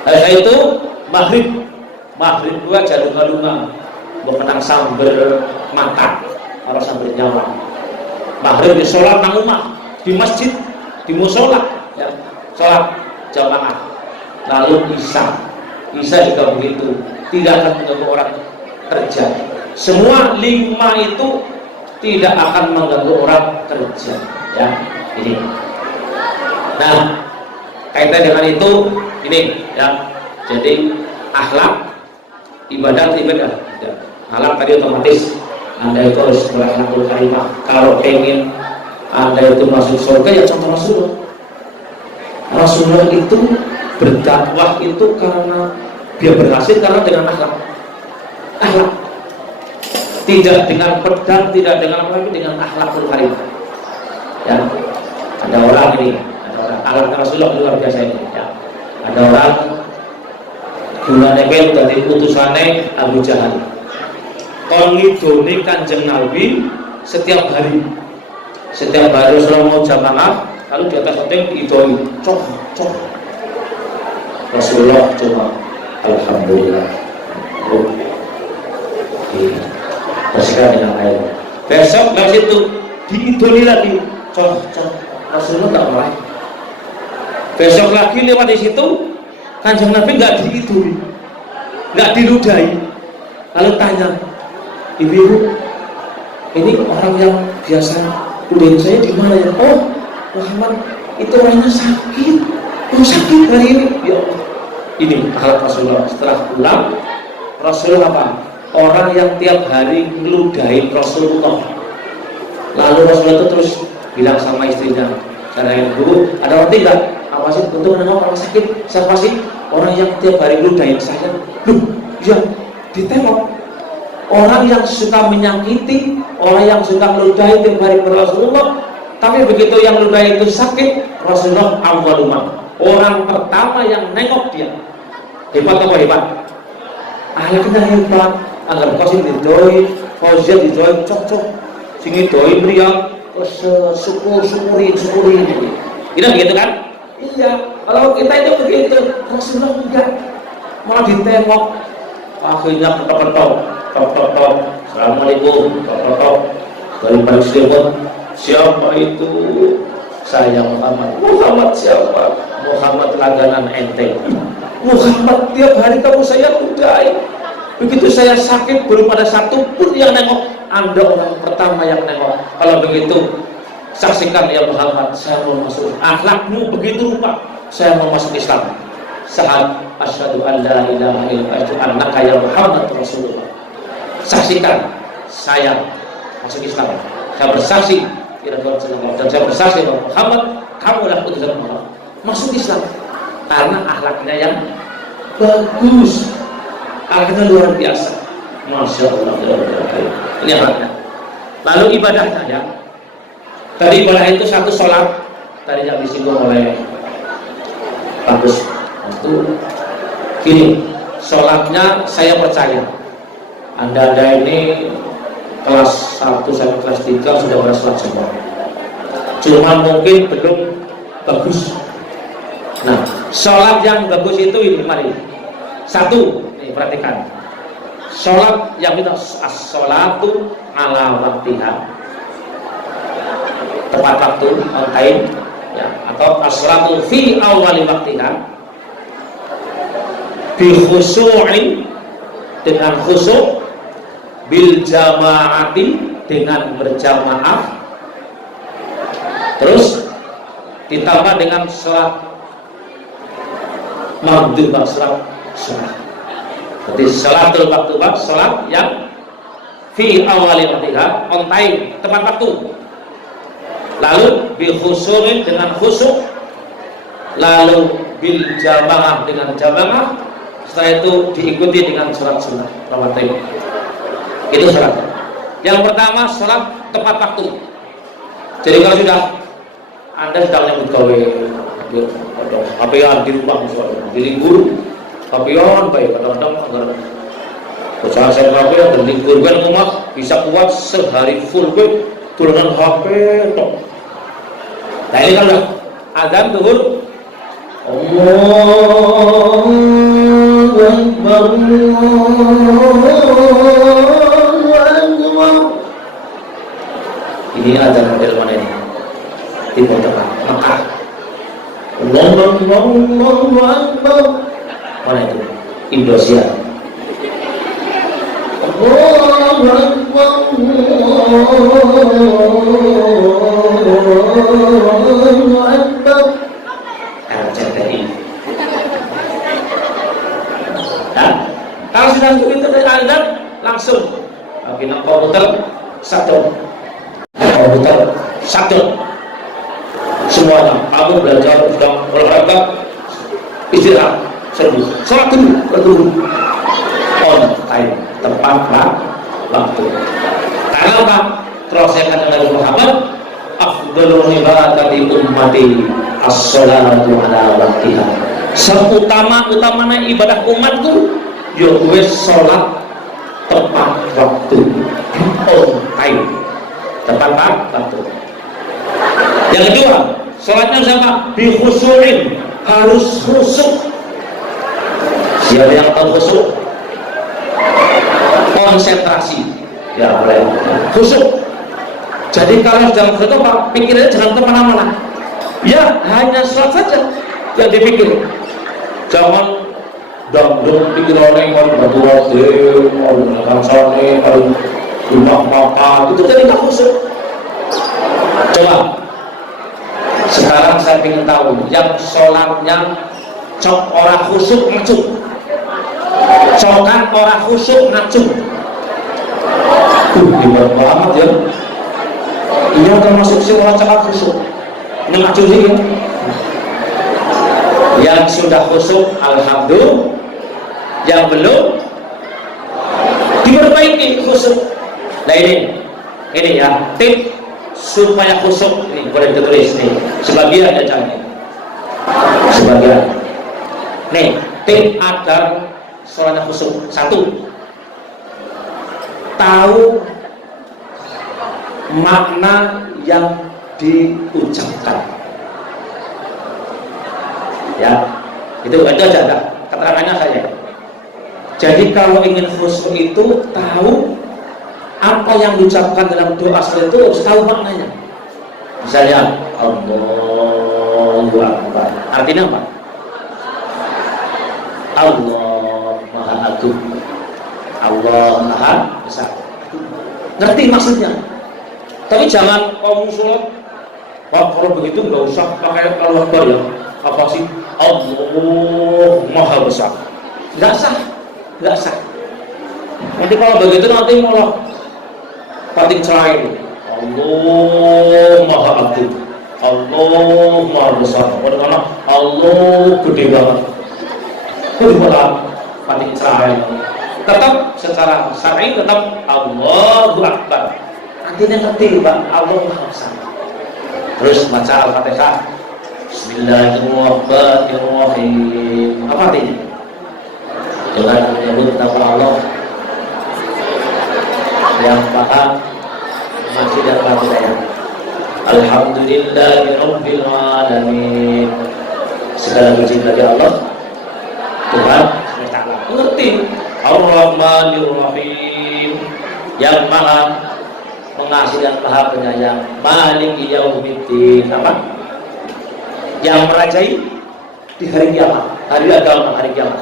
Setelah itu maghrib dua jalunga-lunga berpenang sambil mantap kalau sambil nyawa. Maghrib di sholat nang rumah, di masjid, di musola, ya, sholat jamaah. Lalu isya juga begitu, tidak akan mengganggu orang kerja. Semua 5 itu tidak akan mengganggu orang kerja, ya. Ini. Nah, kaitan dengan itu, ini, ya. Jadi akhlak ibadah. Ya. Akhlak tadi otomatis Anda itu harus berakhlakul karimah. Kalau pengen Anda itu masuk surga, ya contoh Rasulullah. Rasulullah itu berdakwah itu karena dia berhasil karena dengan akhlak. Tidak dengan pedang, tidak dengan apa, dengan akhlakul karimah. Ya, ada orang akhlak Rasulullah luar biasa ini. Ya. Ada orang gulanya dari utusannya Abu Jahal. kon ngidoni Kanjeng Nabi setiap hari Rasulullah mau jamaah lalu di atas penting diidoi cok Rasulullah cuma alhamdulillah bersihkan dengan air. Besok dari situ diidoni lagi cok Rasulullah tak mulai. Besok lagi lewat di situ Kanjeng Nabi nggak diidoni, nggak diludahi. Lalu tanya, ibu ini orang yang biasa ludahin saya di mana ya? Oh Muhammad itu orangnya sakit. Oh sakit hari ini ya Allah. Ini akhlak Rasulullah. Setelah pulang Rasulullah apa? Orang yang tiap hari ngeludahin Rasulullah. Lalu Rasulullah itu terus bilang sama istrinya, karena ibu ada roti nggak? Apa sih? Untuk menengok orang sakit. Siapa sih orang yang tiap hari ngeludahin saya? Loh, ya ditengok. Orang yang suka menyakiti, orang yang suka meludahi tiap hari Rasulullah. Tapi begitu yang meludahi itu sakit, Rasulullah awwalumah. Orang pertama yang nengok dia. Hebat apa hebat? Akhirnya hebat. Agar kau sing didoi, Fauzia didoi, cocok. Sing didoi meriang, syukuri. Ini begitu kan? Iya. Kalau kita itu begitu, Rasulullah enggak. Malah ditengok. Akhirnya ketok. Assalamualaikum. Ketok. Dari balik telepon. Siapa itu? Saya Muhammad siapa? Muhammad langganan ente. Muhammad tiap hari kamu saya ludahi. Begitu saya sakit belum ada satu pun yang nengok. Anda orang pertama yang nengok. Kalau begitu saksikan ya Muhammad, saya mau masuk. Akhlakmu begitu rupa. Saya mau masuk Islam. Saat asyhadu an la ilaha illallah annaka ya Muhammad Rasulullah. Saksikan saya masuk Islam. Saya bersaksi dan saya bersaksi bahwa Muhammad kamu adalah utusan Allah. Masuk Islam karena akhlaknya yang bagus, akhlaknya luar biasa. Masya Allah. Ini akhlaknya. Lalu ibadahnya ya. Tadi ibadah itu satu sholat. Tadi yang disinggung oleh bagus. Itu gini, sholatnya saya percaya. Anda ini kelas 1 sampai kelas 3 sudah pada sholat semua. Cuma mungkin belum bagus. Nah, sholat yang bagus itu ini mari. Satu, nih perhatikan. Sholat yang kita as-sholatu ala waktiha. Tepat waktu, on time, ya, atau as-sholatu fi awali waktiha. Bi khusyu'in, dengan khusyuk, bil jamaati, dengan berjamaah, terus ditambah dengan sholat maghrib, sholat. Jadi sholatul maktubah, sholat yang fi awali waktiha, on time, tepat waktu. Lalu bi khusyu'in, dengan khusyuk. Lalu bil jamaah, dengan jamaah. Setelah itu diikuti dengan sholat sunnah rawatib. Itu sholat. Yang pertama sholat tepat waktu. Jadi kalau sudah Anda sedang nyambut gawe, HP-an di rumah misalnya, di libur, HP-an baik kadang-kadang agar usaha saya HP dan libur kan rumah bisa kuat sehari full gue turunan HP tok. Nah ini kan udah azan zuhur, Allahu Akbar. Ini azan model mana ini? Timur Tengah, Mekah. Allahu Akbar. Mana itu? Indonesia. Allahu Akbar. Allahu Akbar. RCTI. Nah, kalau sudah itu dari azan langsung bagi komputer satu. Komputer satu. Semuanya, kamu belajar sedang olahraga, istirahat, serbu, sholat dulu, on time, tepat waktu. Karena apa? Terus saya katakan Nabi Muhammad, afdalul ibadati ummati as-sholatu ala waktiha. Seutama-utamanya ibadah umatku, ya gue sholat tepat waktu, on time, tepat waktu. Yang kedua, sholatnya sama bikhusyu'in, harus khusyuk. Siapa yang tahu khusyuk? Konsentrasi, ya boleh. Khusyuk. Jadi kalau sedang berdoa, pikirannya jangan kemana-mana. Ya hanya sholat saja yang dipikir. Jangan dangdung pikirannya kalau berdua deh, mau ngansane, kalau rumah makan itu jadi tak khusyuk. Coba. Sekarang saya ingin tahu yang sholatnya cok orang khusyuk ngacung, cokan orang khusyuk ngacung. Gimana banget ya? Ini termasuk si orang cakap khusyuk ngacung sih ya? Yang sudah khusyuk alhamdulillah, yang belum diperbaiki khusyuk. Nah ini ya tip supaya khusyuk. Ini boleh ditulis nih sebagian ya canggih, sebagian nih tip agar sholatnya khusyuk. Satu, tahu makna yang diucapkan ya, itu aja keterangannya saja. Jadi kalau ingin khusyuk itu tahu apa yang diucapkan dalam doa salat itu, harus tahu maknanya. Misalnya Allahu Akbar, artinya apa? Allah Maha Agung, Allah Maha Besar. Ngerti maksudnya? Tapi jangan kamu sholat, kalau begitu nggak usah pakai Allahu Akbar ya. Apa sih? Allah Maha Besar. Nggak sah. Nanti kalau begitu nanti malah pating cerai. Allah Maha Agung, Allah Maha Besar. Bagaimana? Allah gede banget. Itu malah pating cerai. Tetap secara syar'i tetap Allahu Akbar. Artinya ngerti Pak, Allah Maha Besar. Terus baca Al-Fatihah. Bismillahirrahmanirrahim. Apa artinya? Dengan menyebut nama Allah yang Maha Masih dan Maha Daya. Alhamdulillahirabbil alamin. Segala puji bagi Allah Tuhan semesta alam. Ngerti? Ar-Rahmanir-Rahim, yang Maha Pengasih dan Maha Penyayang. Maliki yaumiddin. Apa? Yang merajai di hari kiamat, hari agama, hari kiamat.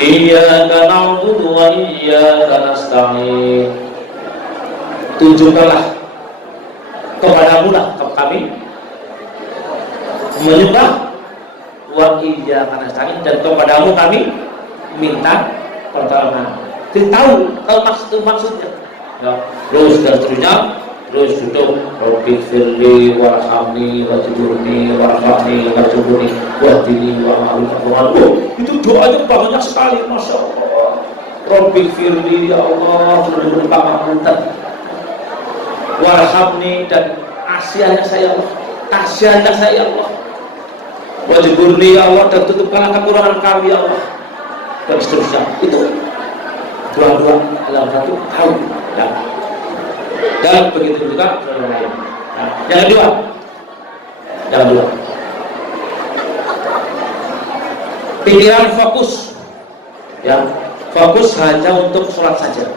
Iyyaka na'budu wa iyyaka nasta'in. Tunjukkanlah kepadamu lah kami menyembah, wa iyyaka nasta'in, dan kepadamu kami minta pertolongan. Kita tahu maksudnya. Ya, terus dan seterusnya, terus duduk. Rabbi firli warhamni wajburni warhamni wajburni wahdini wahdini. Itu doanya banyak sekali, masya Allah. Rabbi firli, ya Allah, seluruh pangapunten, warhamni, dan kasihannya saya Allah, kasihannya saya Allah, wajburni ya Allah, dan tutupkanlah kekurangan kami ya Allah, dan seterusnya. Itu doa-doa dalam satu tahun ya. Dan begitu juga yang lain. Nah, yang kedua, pikiran fokus ya, fokus hanya untuk sholat saja,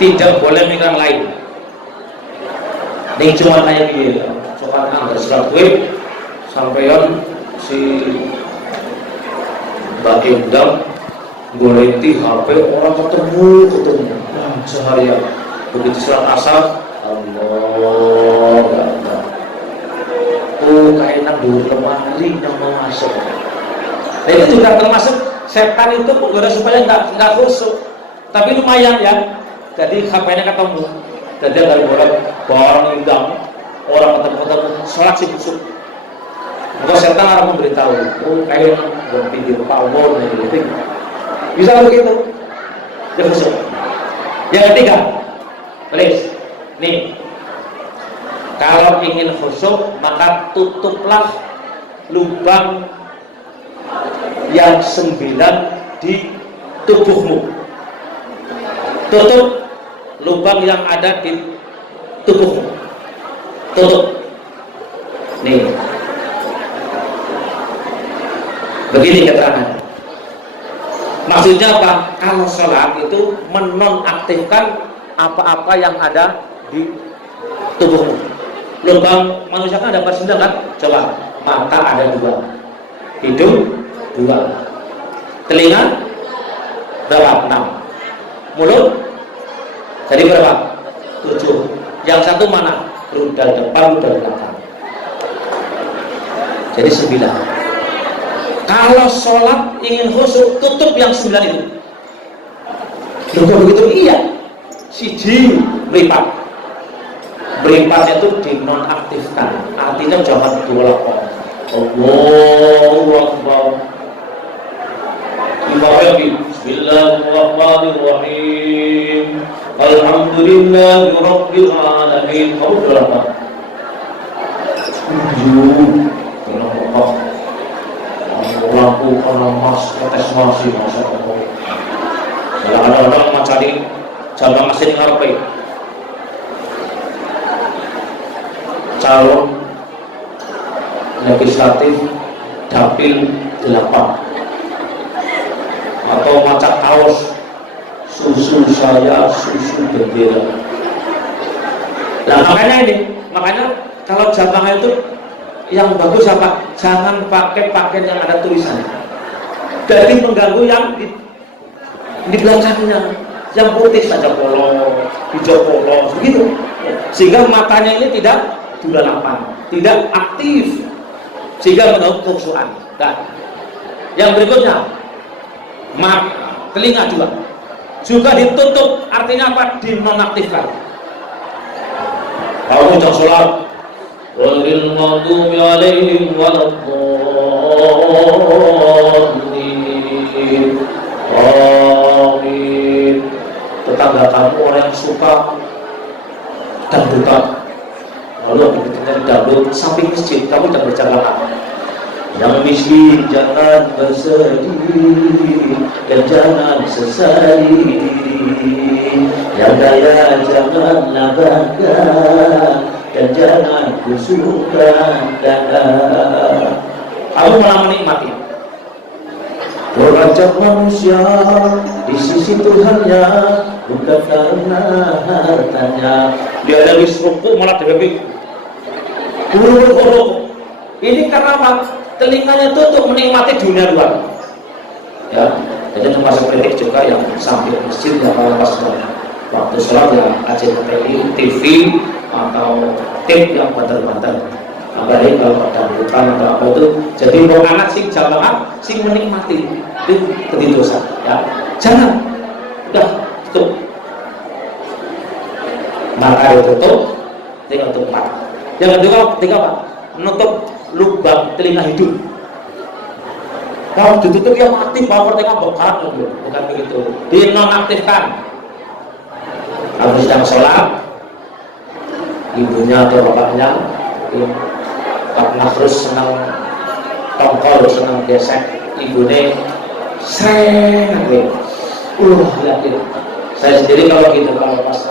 tidak boleh mikir lain. Ini cuma kayak gini ya, soal anggar sholat wib sampean si Mbak Endang goleti HP orang ketemu seharian. Begitu sholat asar, Allah, kayak nang dulu lemari yang mau masuk. Nah, itu juga termasuk setan itu menggoda supaya nggak khusyuk. Tapi lumayan ya. Jadi HP-nya ketemu. Jadi dari orang hidang, orang ketemu sholat sih khusyuk. Maka setan harus memberitahu, kayak berpikir Pak Allah gitu. Bisa begitu. Dia khusyuk. Yang ketiga, please, nih, kalau ingin khusyuk maka tutuplah lubang yang 9 di tubuhmu. tutup lubang yang ada di tubuhmu, tutup. Nih, begini keterangan. Maksudnya apa? Kalau sholat itu menonaktifkan apa-apa yang ada di tubuhmu. Lubang manusia kan ada 49 kan? Coba, mata ada 2, hidung 2, telinga berapa? 6, mulut jadi berapa? 7. Yang satu mana? Rudal depan, rudal belakang, jadi 9. Kalau sholat ingin khusyuk, tutup yang 9 itu. Loh, begitu? Iya. Siji meripat. Meripatnya itu dinonaktifkan. Artinya jangan dilakukan. Allahu Akbar. Bismillahirrahmanirrahim. Alhamdulillahi Rabbil Alamin. Kamu berapa? 7. Lampu karena mas tes masih masa Allah. Kalau ada orang mencari jamaah masih di ngarepe calon legislatif dapil 8 atau macak kaos susu saya susu bendera. Nah makanya kalau jamaah itu yang bagus apa? Jangan pakai pakaian yang ada tulisannya. Jadi mengganggu yang di belakangnya, yang putih saja polo, hijau polo, begitu. Sehingga matanya ini tidak dulalapan, tidak aktif, sehingga mengganggu kekhusyuan. Nah, yang berikutnya, telinga juga ditutup, artinya apa? Dinonaktifkan. Kamu jangan sholat. Ghairil maghdubi 'alaihim waladdallin. Amin. Tetangga kamu orang yang suka dangdutan, lalu begitu dangdut samping masjid, kamu jangan berjamaah. Yang miskin jangan bersedih dan jangan sesali, yang kaya janganlah bangga dan jangan kusukan dada. Aku malah menikmati derajat manusia di sisi Tuhannya bukan karena hartanya. Dia ada wisruku malah dibebik buruk. Ini karena apa? Telinganya tutup menikmati dunia luar. Ya, jadi termasuk kritik juga yang sambil masjid ya, kalau pas waktu sholat ya ACTI, TV atau tape yang banter-banter. Apalagi kalau ada bukan atau apa itu, jadi mau anak sing jamaah sing menikmati itu jadi dosa. Ya, jangan, udah tutup. Maka ditutup, tinggal tutup. Yang kedua, apa? Menutup lubang telinga hidung. Kalau ditutup yang aktif, power tengah bekat, bukan begitu. Dinonaktifkan. Kalau sedang sholat, ibunya atau bapaknya karena terus senang tongkol, senang gesek, ibunya sering yakin. Saya sendiri kalau gitu, kalau pas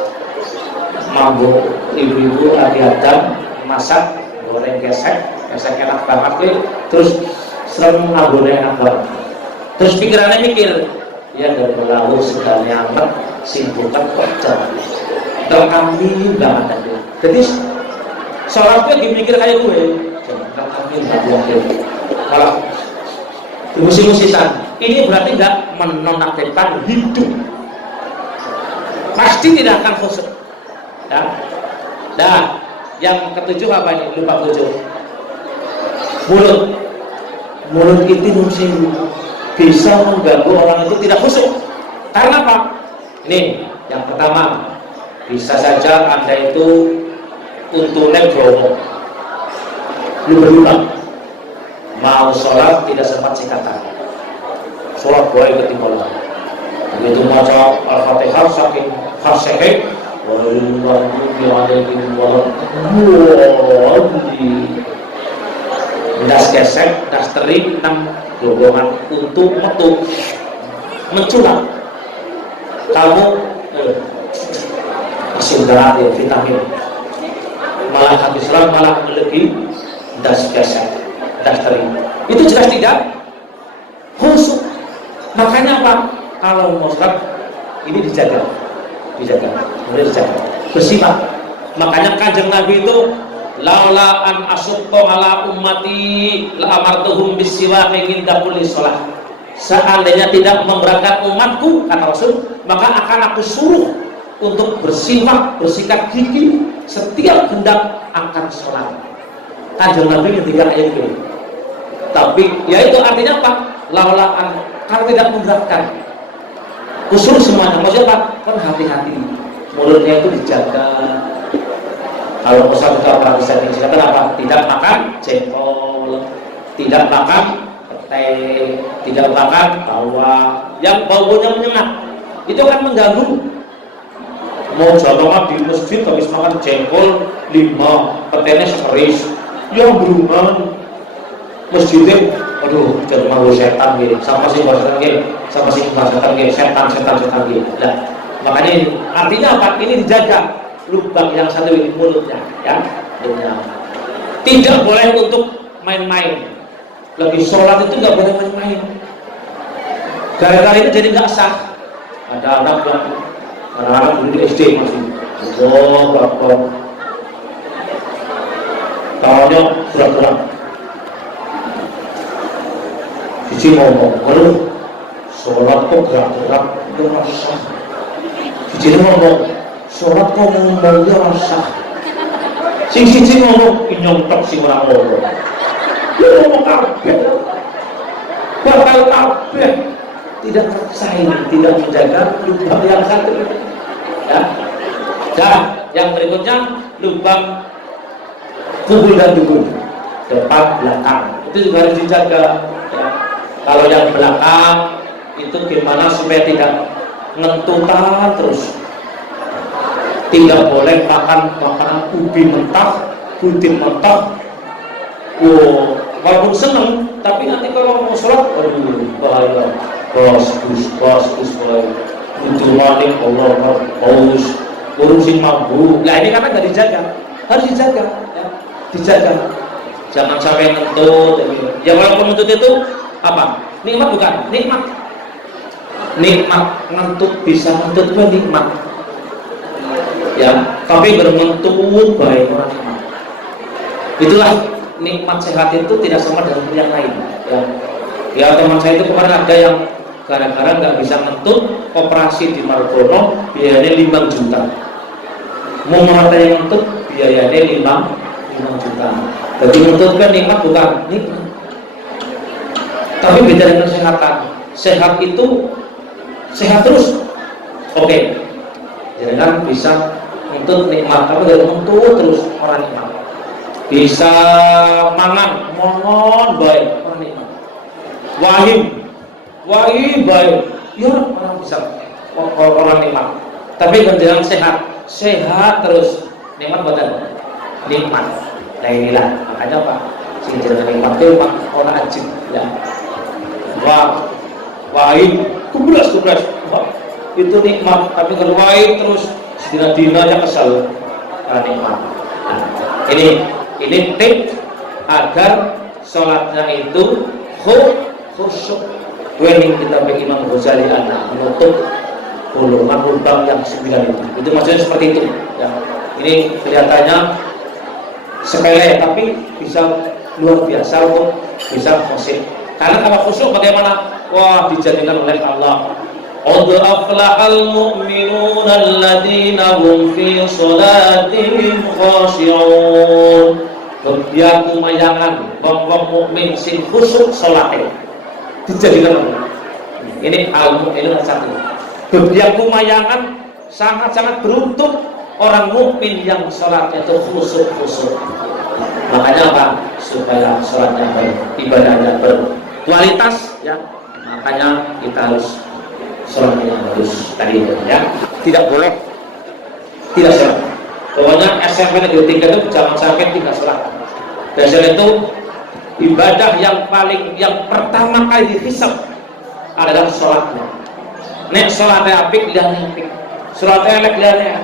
mampu ibu-ibu lagi adam masak goreng gesek enak banget, terus sering ngabone enak banget. Terus pikirannya mikir, ya dari lalu sudah nyamet, sibukan kerja, kami banget aja. Jadi sholat itu dimikir kayak gue, kami banget. Kalau musik-musikan, ini berarti nggak menonaktifkan hidup, pasti tidak akan khusyuk. Ya. Nah, yang ketujuh apa ini? Lupa 7. Mulut itu bisa mengganggu orang itu tidak khusyuk. Karena apa? Ini yang pertama, bisa saja Anda itu untune bromo, berulang mau sholat tidak sempat sikatan, sholat boleh ketinggalan. Begitu mau Al-Fatihah saking fasihnya, das gesek, das terik, 6 golongan untuk metu menculang. Kamu Masih berat ya vitamin. Malah habis sholat malah lebih das biasa, das terima. Itu jelas tidak khusyuk. Makanya apa? Kalau mau sholat ini dijaga, boleh dijaga, bersifat. Makanya kanjeng Nabi itu laula an asyqa ala ummati la amartuhum bisiwaki inda kulli shalah. Seandainya tidak memberatkan umatku, kata Rasul, maka akan aku suruh untuk bersikat gigi setiap hendak akan sholat. Kanjeng Nabi ketika ayat ini. Tapi ya itu artinya apa? Laula an, kalau tidak memberatkan. Usul semuanya, maksudnya apa? Kan hati-hati, mulutnya itu dijaga. Kalau pesan kita orang bisa dijaga apa? Tidak makan jengkol, tidak makan pete, tidak makan bawang yang baunya menyengat. Itu kan mengganggu. Mau jamaah di masjid habis makan jengkol 5, petenya sekeris, yang beruman masjidnya, aduh jadi malu setan gitu, sama si setan gitu, sama si setan gitu, setan gitu. Nah, makanya ini, artinya apa? Ini dijaga lubang yang satu ini mulutnya, ya, mulutnya. Tidak boleh untuk main-main. Lagi sholat itu nggak boleh main-main. Gara-gara ini jadi nggak sah. Ada anak yang anak-anak dulu di SD masih, berapa tahunnya berat-berat. Cici ngomong, kalau sholat kok gerak-gerak itu rasa. Cici ngomong, sholat kok ngomongnya rasa. Cici ngomong, nyontok si orang ngomong. Dia ngomong kabeh, bakal kabeh. Tidak percaya, tidak menjaga lubang yang satu. Ya. Dan yang berikutnya lubang kubul dan dubur, depan belakang itu juga harus dijaga. Ya. Kalau yang belakang itu gimana supaya tidak ngentutan terus. Tidak boleh makan makanan ubi mentah, putih mentah. Oh, walaupun seneng, tapi nanti kalau mau sholat, aduh, bahaya. Bos, bahaya. Untuk maling, Allah, bos, urusin mabuk. Nah ini karena nggak dijaga, harus dijaga, ya. Dijaga. Jangan sampai ngentut. Ya walaupun ngentut itu apa? Nikmat bukan? Nikmat. Ngentut bisa ngentut itu nikmat. Ya, tapi bermentut baik orang nikmat. Itulah nikmat sehat itu tidak sama dengan yang lain. Ya teman saya itu kemarin ada yang gara-gara nggak bisa ngentut, operasi di Margono, biayanya 5 juta. Mau merata yang ngentut, biayanya 5 juta. Jadi ngentut kan nikmat bukan? Nikmat. Tapi beda dengan kesehatan. Sehat itu sehat terus. Oke. Jadi kan bisa ngentut nikmat, tapi dari ngentut terus orang nikmat. Bisa mangan, mongon baik orang nikmat. Wahim baik, ya orang bisa orang nikmat. Tapi jangan sehat terus nikmat badan, nikmat. Nah inilah makanya apa? Si jangan nikmat itu orang ajib, ya. Wahim, kubras, itu nikmat. Tapi kalau wahim terus sedina-dinanya kesal, nikmat. Nah, ini tip agar sholatnya itu khusyuk. Wening kita bagi Imam Ghazali anak menutup lubang yang 9 itu maksudnya seperti itu. Ya. Ini kelihatannya sepele tapi bisa luar biasa untuk bisa khusyuk. Karena kalau khusyuk bagaimana? Wah dijadikan oleh Allah. Qad aflahal mu'minuna alladzina hum fi sholatihim khashi'un. Biar kumayangan wong mukmin sing khusyuk salate dijadikan ini al-mu'minun satu. Biar kumayangan sangat-sangat beruntung orang mukmin yang salatnya itu khusyuk. Makanya apa? Supaya salatnya baik, ibadahnya berkualitas, ya. Makanya kita harus salatnya harus tadi ya. Tidak boleh tidak salat. Pokoknya SMP negeri 3 itu jangan sampai tidak sholat. Dasar itu ibadah yang pertama kali dihisab adalah sholatnya. Nek sholatnya apik, lihat apik. surat elek lihatnya.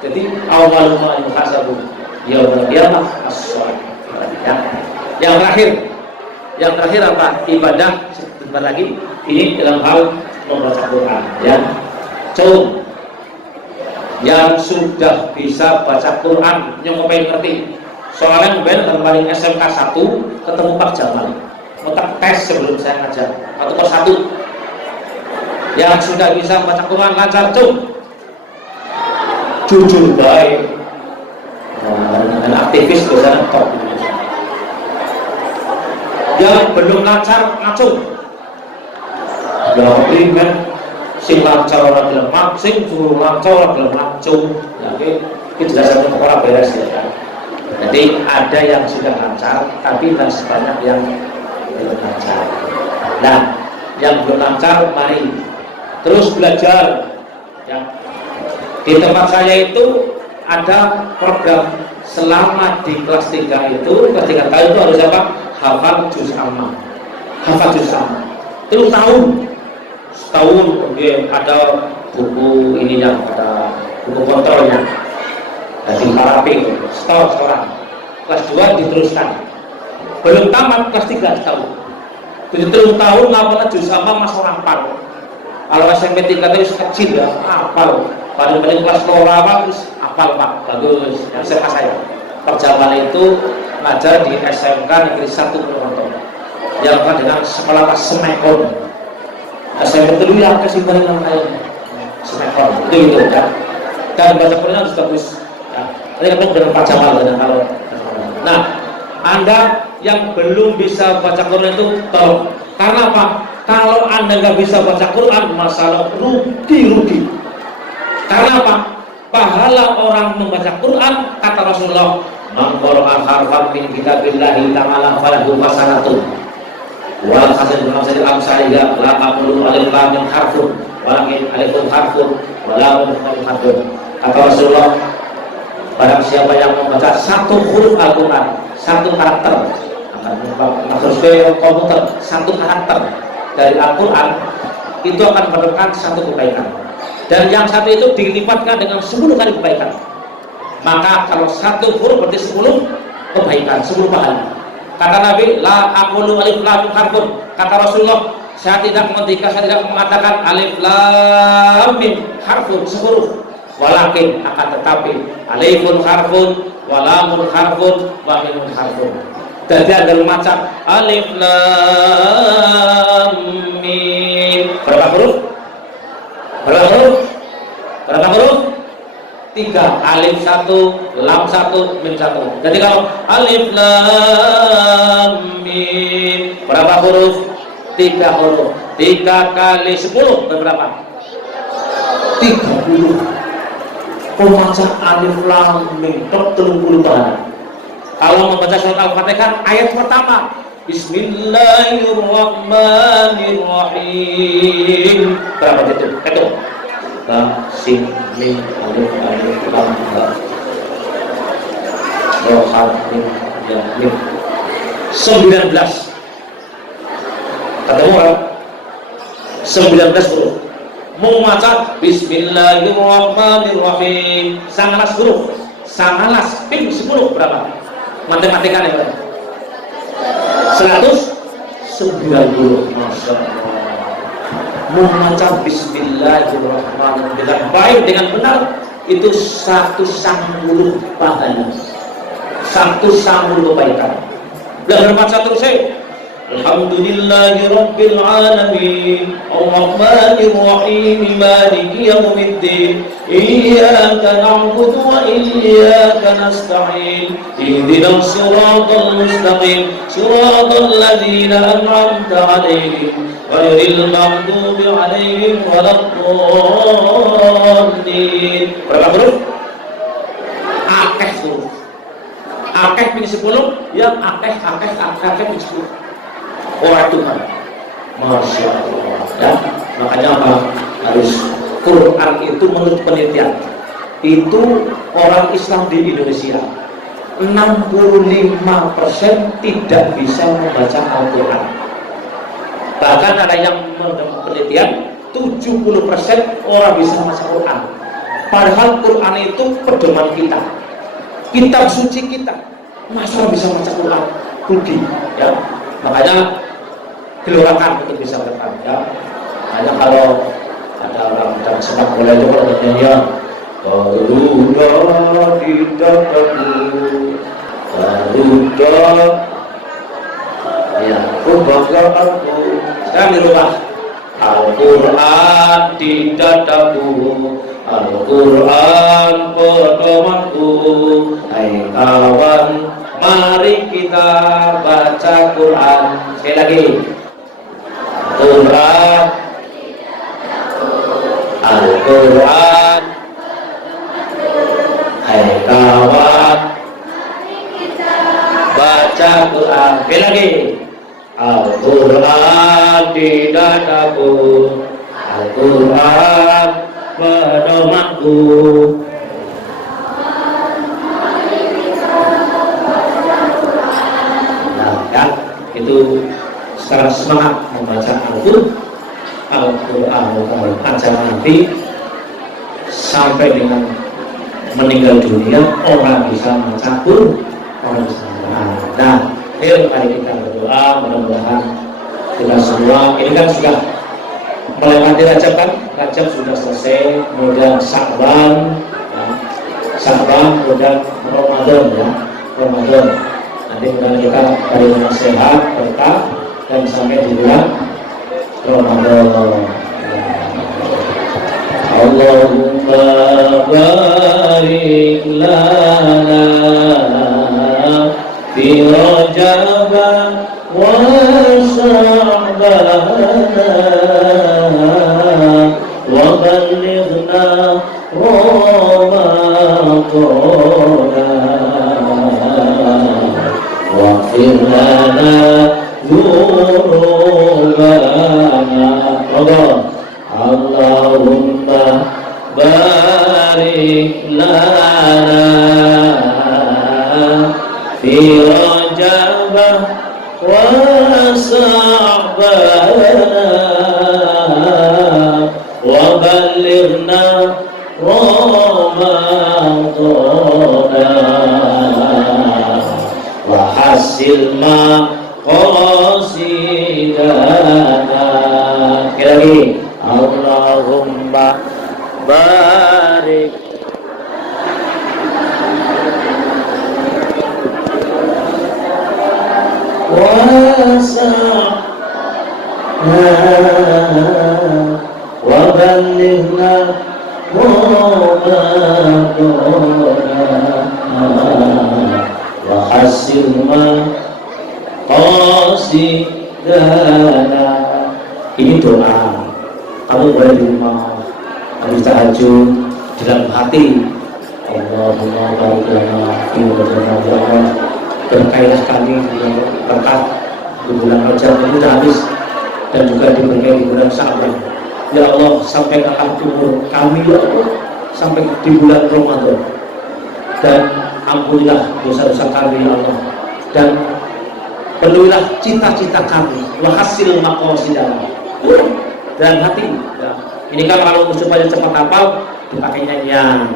Jadi awal ma yuhasabu yaumul qiyamah as-shalah. Yang terakhir apa? Ibadah sebentar lagi ini dalam hal membaca Quran ya. Cung yang sudah bisa baca Quran yang mau ngerti soalnya mungkin kemarin SMK 1 ketemu Pak Jamal mau tes sebelum saya ngajar atau kelas 1 yang sudah bisa baca Quran lancar cung jujur baik dan aktivis biasanya top. Yang belum lancar ngacung ya kan sing lancar orang dalam maksing suruh lancar orang dalam ngacung ya itu dasarnya kepala beres ya kan. Jadi ada yang sudah lancar tapi tidak sebanyak yang belum lancar. Nah yang belum lancar mari terus belajar ya. Di tempat saya itu ada program selama di kelas 3 itu kelas 3 tahun itu harus apa? Hafal juz amma. Hafal juz amma. Itu setahun kemudian ada buku ininya, ada buku kontrolnya. Jadi parapi setahun seorang. Kelas 2 diteruskan. Belum tamat kelas 3 setahun. Jadi 3 tahun hafal juz amma masuk hafal. Kalau SMP 3 itu kecil ya, hafal. Paling-paling kelas lora apa terus hafal Pak, bagus. Yang saya perjalanan itu ngajar di SMK Negeri 1 Purwokerto yang dengan sekolah Semekon. SMP dulu yang kasih paling kayaknya Semekon itu gitu kan. Dan baca Quran harus bagus. Ya. Ini ketemu dengan Pak Jamal dan kalau. Nah, Anda yang belum bisa baca Quran itu tolong. Karena apa? Kalau Anda nggak bisa baca Quran, masalah rugi. Karena apa? Pahala orang membaca Quran kata Rasulullah, "Man qara'a harfan min kitabillahi ta'ala falahu hasanatun." Wa hasan bin Hasan al-Amsaliya la aqulu alif lam mim harfun walakin alifun harfun wa lamun harfun. Kata Rasulullah, barang siapa yang membaca satu huruf Al-Quran, satu karakter, maksudnya komputer, satu karakter dari Al-Quran itu akan mendapatkan satu kebaikan. Dan yang satu itu dilipatkan dengan 10 kali kebaikan. Maka kalau satu huruf berarti 10 kebaikan, 10 pahala. Kata Nabi, la aqulu alif lam mim harfun. Kata Rasulullah, saya tidak mengatakan alif lam mim harfun 10. Walakin akan tetapi alifun harfun, wa lamun harfun, wa mimun harfun. Jadi ada macam alif lam mim. Berapa huruf? Berapa huruf? 3. Alif 1, lam 1, mim 1. Jadi kalau alif lam mim berapa huruf? 3 huruf. 3 kali 10 berapa? 30. Membaca alif lam mim 30 pahala. Kalau membaca surat Al-Fatihah ayat pertama Bismillahirrahmanirrahim. Berapa itu? Itu. Ba, sin, mim, alif, lam, ha. Roh, mim, ya, mim. 19. Ketemu kan? 19 huruf. Membaca Bismillahirrahmanirrahim. Sangalas huruf. Sangalas ping 10 berapa? Matematikanya berapa? 190. Masya Allah. Membaca Bismillahirrahmanirrahim baik dengan benar itu 110 pahala, 110 kebaikan. Belajar baca terus Alhamdulillahi Rabbil Alamin Ar-Rahmanir Rahim Maliki Yawmiddin Iyyaka na'budu wa iyyaka nasta'in Ihdinas siratal mustaqim Siratal ladzina an'amta 'alaihim ghairil maghdubi 'alaihim waladdallin. Berapa huruf? Akeh huruf. Akeh ping 10 yang akeh ping 10. Orang Tuhan, Masya Allah ya. Makanya apa? Harus Quran itu menurut penelitian itu orang Islam di Indonesia 65% tidak bisa membaca Al-Quran. Bahkan ada yang menurut penelitian 70% orang bisa membaca Quran. Padahal Quran itu pedoman kita, kitab suci kita. Masa bisa baca Quran? Rugi, ya. Makanya gelorakan untuk bisa bertahan, ya. Hanya kalau ada orang dan sepak bola itu kalau nyanyian Garuda di dadaku, Garuda, ya, kebanggaanku. Sekarang di rumah, Al-Quran di dadaku, Al-Quran pedomanku. Hai kawan, mari kita baca Quran. Sekali lagi, Quran, Al-Quran. Hai kawan, baca Quran. Sekali lagi, Al-Quran di dadaku, Al-Quran pedomanku. Nah, ya, itu sekarang semangat membaca Al-Quran ajar nanti sampai dengan meninggal dunia orang bisa membaca orang bisa membaca. Nah, ayo mari kita berdoa, mudah-mudahan kita semua ini kan sudah melewati Rajab kan, Rajab sudah selesai, kemudian Sya'ban, ya. Sya'ban, kemudian Ramadan, ya, Ramadan. Nanti mudah-mudahan kita dari rumah sehat, berkah dan sampai di bulan Ramadan. Allahumma barik lana fi Rajab wa Sya'ban wa ballighna Ramadan waghfir lana dzunubana. Allahumma barik lana fi Rajab wa Sya'ban wa ballighna Ramadan wa hasil maqasidana. Sekali lagi, Allahumma barik wa ballighna wa hasil maqasidana. Ini doa. Kamu boleh di rumah habis tahajud dalam hati, Allahumma barik lana fi Rajab, berkailah kami dengan berkat di bulan Rajab ini sudah habis, dan juga diberkahi di bulan Sya'ban. Ya Allah, sampaikanlah umur kami, ya Allah, sampai di bulan Ramadan, dan ampunilah dosa-dosa kami, ya Allah, dan penuhilah cita-cita kami, wa hasil maqasidana, dalam hati, ya. Ini kan kalau supaya cepat hafal dipakai nyanyian.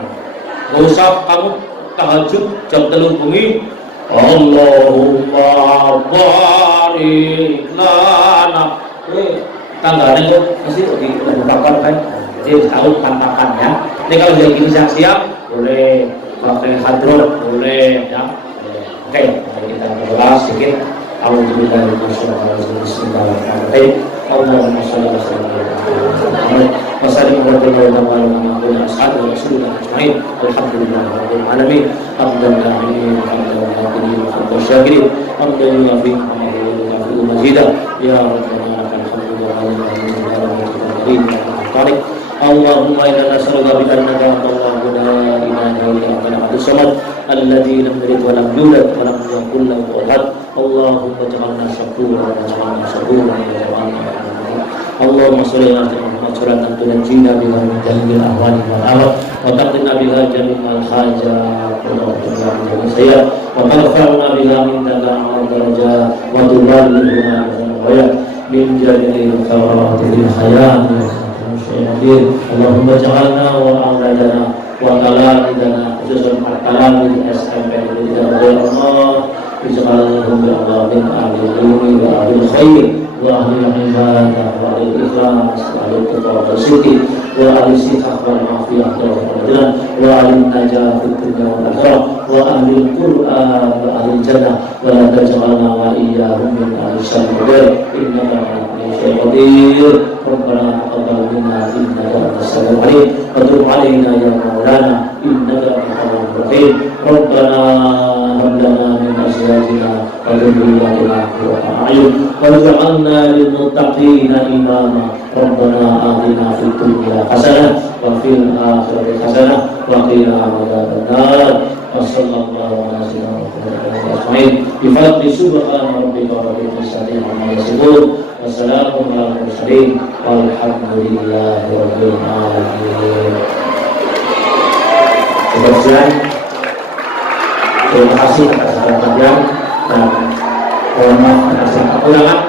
Nggak usah kamu tahajud jam 3 bengi, Allahumma barik lana. Tangganya kok mesti dibukakan kan, jadi tahu pantakannya. Ini kalau sudah gini siap-siap boleh pakai hadron, boleh, ya. Oke, mari kita berdoa sedikit. Alhamdulillah, bismillahirrahmanirrahim. Allahumma sholli ala sayyidina Muhammad wa sallim ala ashabihi wa rasulillah ajma'in. Alhamdulillahirabbil alamin. Alhamdulillahirabbil alamin. Syakirin. Alhamdulillah fi mazidah. Ya Rabbana alhamdulillah. Allahumma inna nas'aluka bi annaka Allahu la ilaha illa anta as-samad alladzi lam yalid wa lam yulad wa lam yakul lahu ahad. Allahumma ij'alna shakuran wa ij'alna saburan wa ij'alna Allahumma sholli ala Muhammad salatan tunjina biha min jami'il ahwali wal afat wa taqina biha jami'al hajat wa taqina biha wa tarfa'na biha min tana'al darajat wa tuballighuna biha min jami'il khairat fil hayat. Allahumma ja'alna wa a'ladana wa talamidana khususan al-talamid SMP ya Allah ij'alhum ya Allah min ahli ilmi wa ahli khair wa ahli ibadah wa ahli ikhlas wa ahli taqwa wa sidq wa ahli sihah wal afiyah wa ahli najah fid dunya wal akhirah wa ahli al-Qur'an wa ahli jannah wa la taj'alna wa iyyahum min ahli syarr innaka ala kulli syai'in qadir rabbana taqabbal minna innaka antas samiul alim wa tub 'alaina ya maulana innaka antat tawwabur rahim rabbana hab lana min azwajina wa dhurriyyatina qurrata a'yun waj'alna lil muttaqina imama rabbana atina fid dunya hasanah wa fil akhirati hasanah wa qina adzabannar wa sallallahu ala sayyidina Muhammadin ajma'in bi fadli subhana rabbika rabbil izzati amma yasifun wa salamun alal mursalin walhamdulillahi rabbil alamin. Kemudian terima kasih atas perhatian dan mohon maaf atas kekurangan.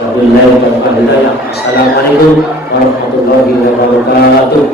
Wabillahi taufiq wal hidayah. Assalamualaikum warahmatullahi wabarakatuh.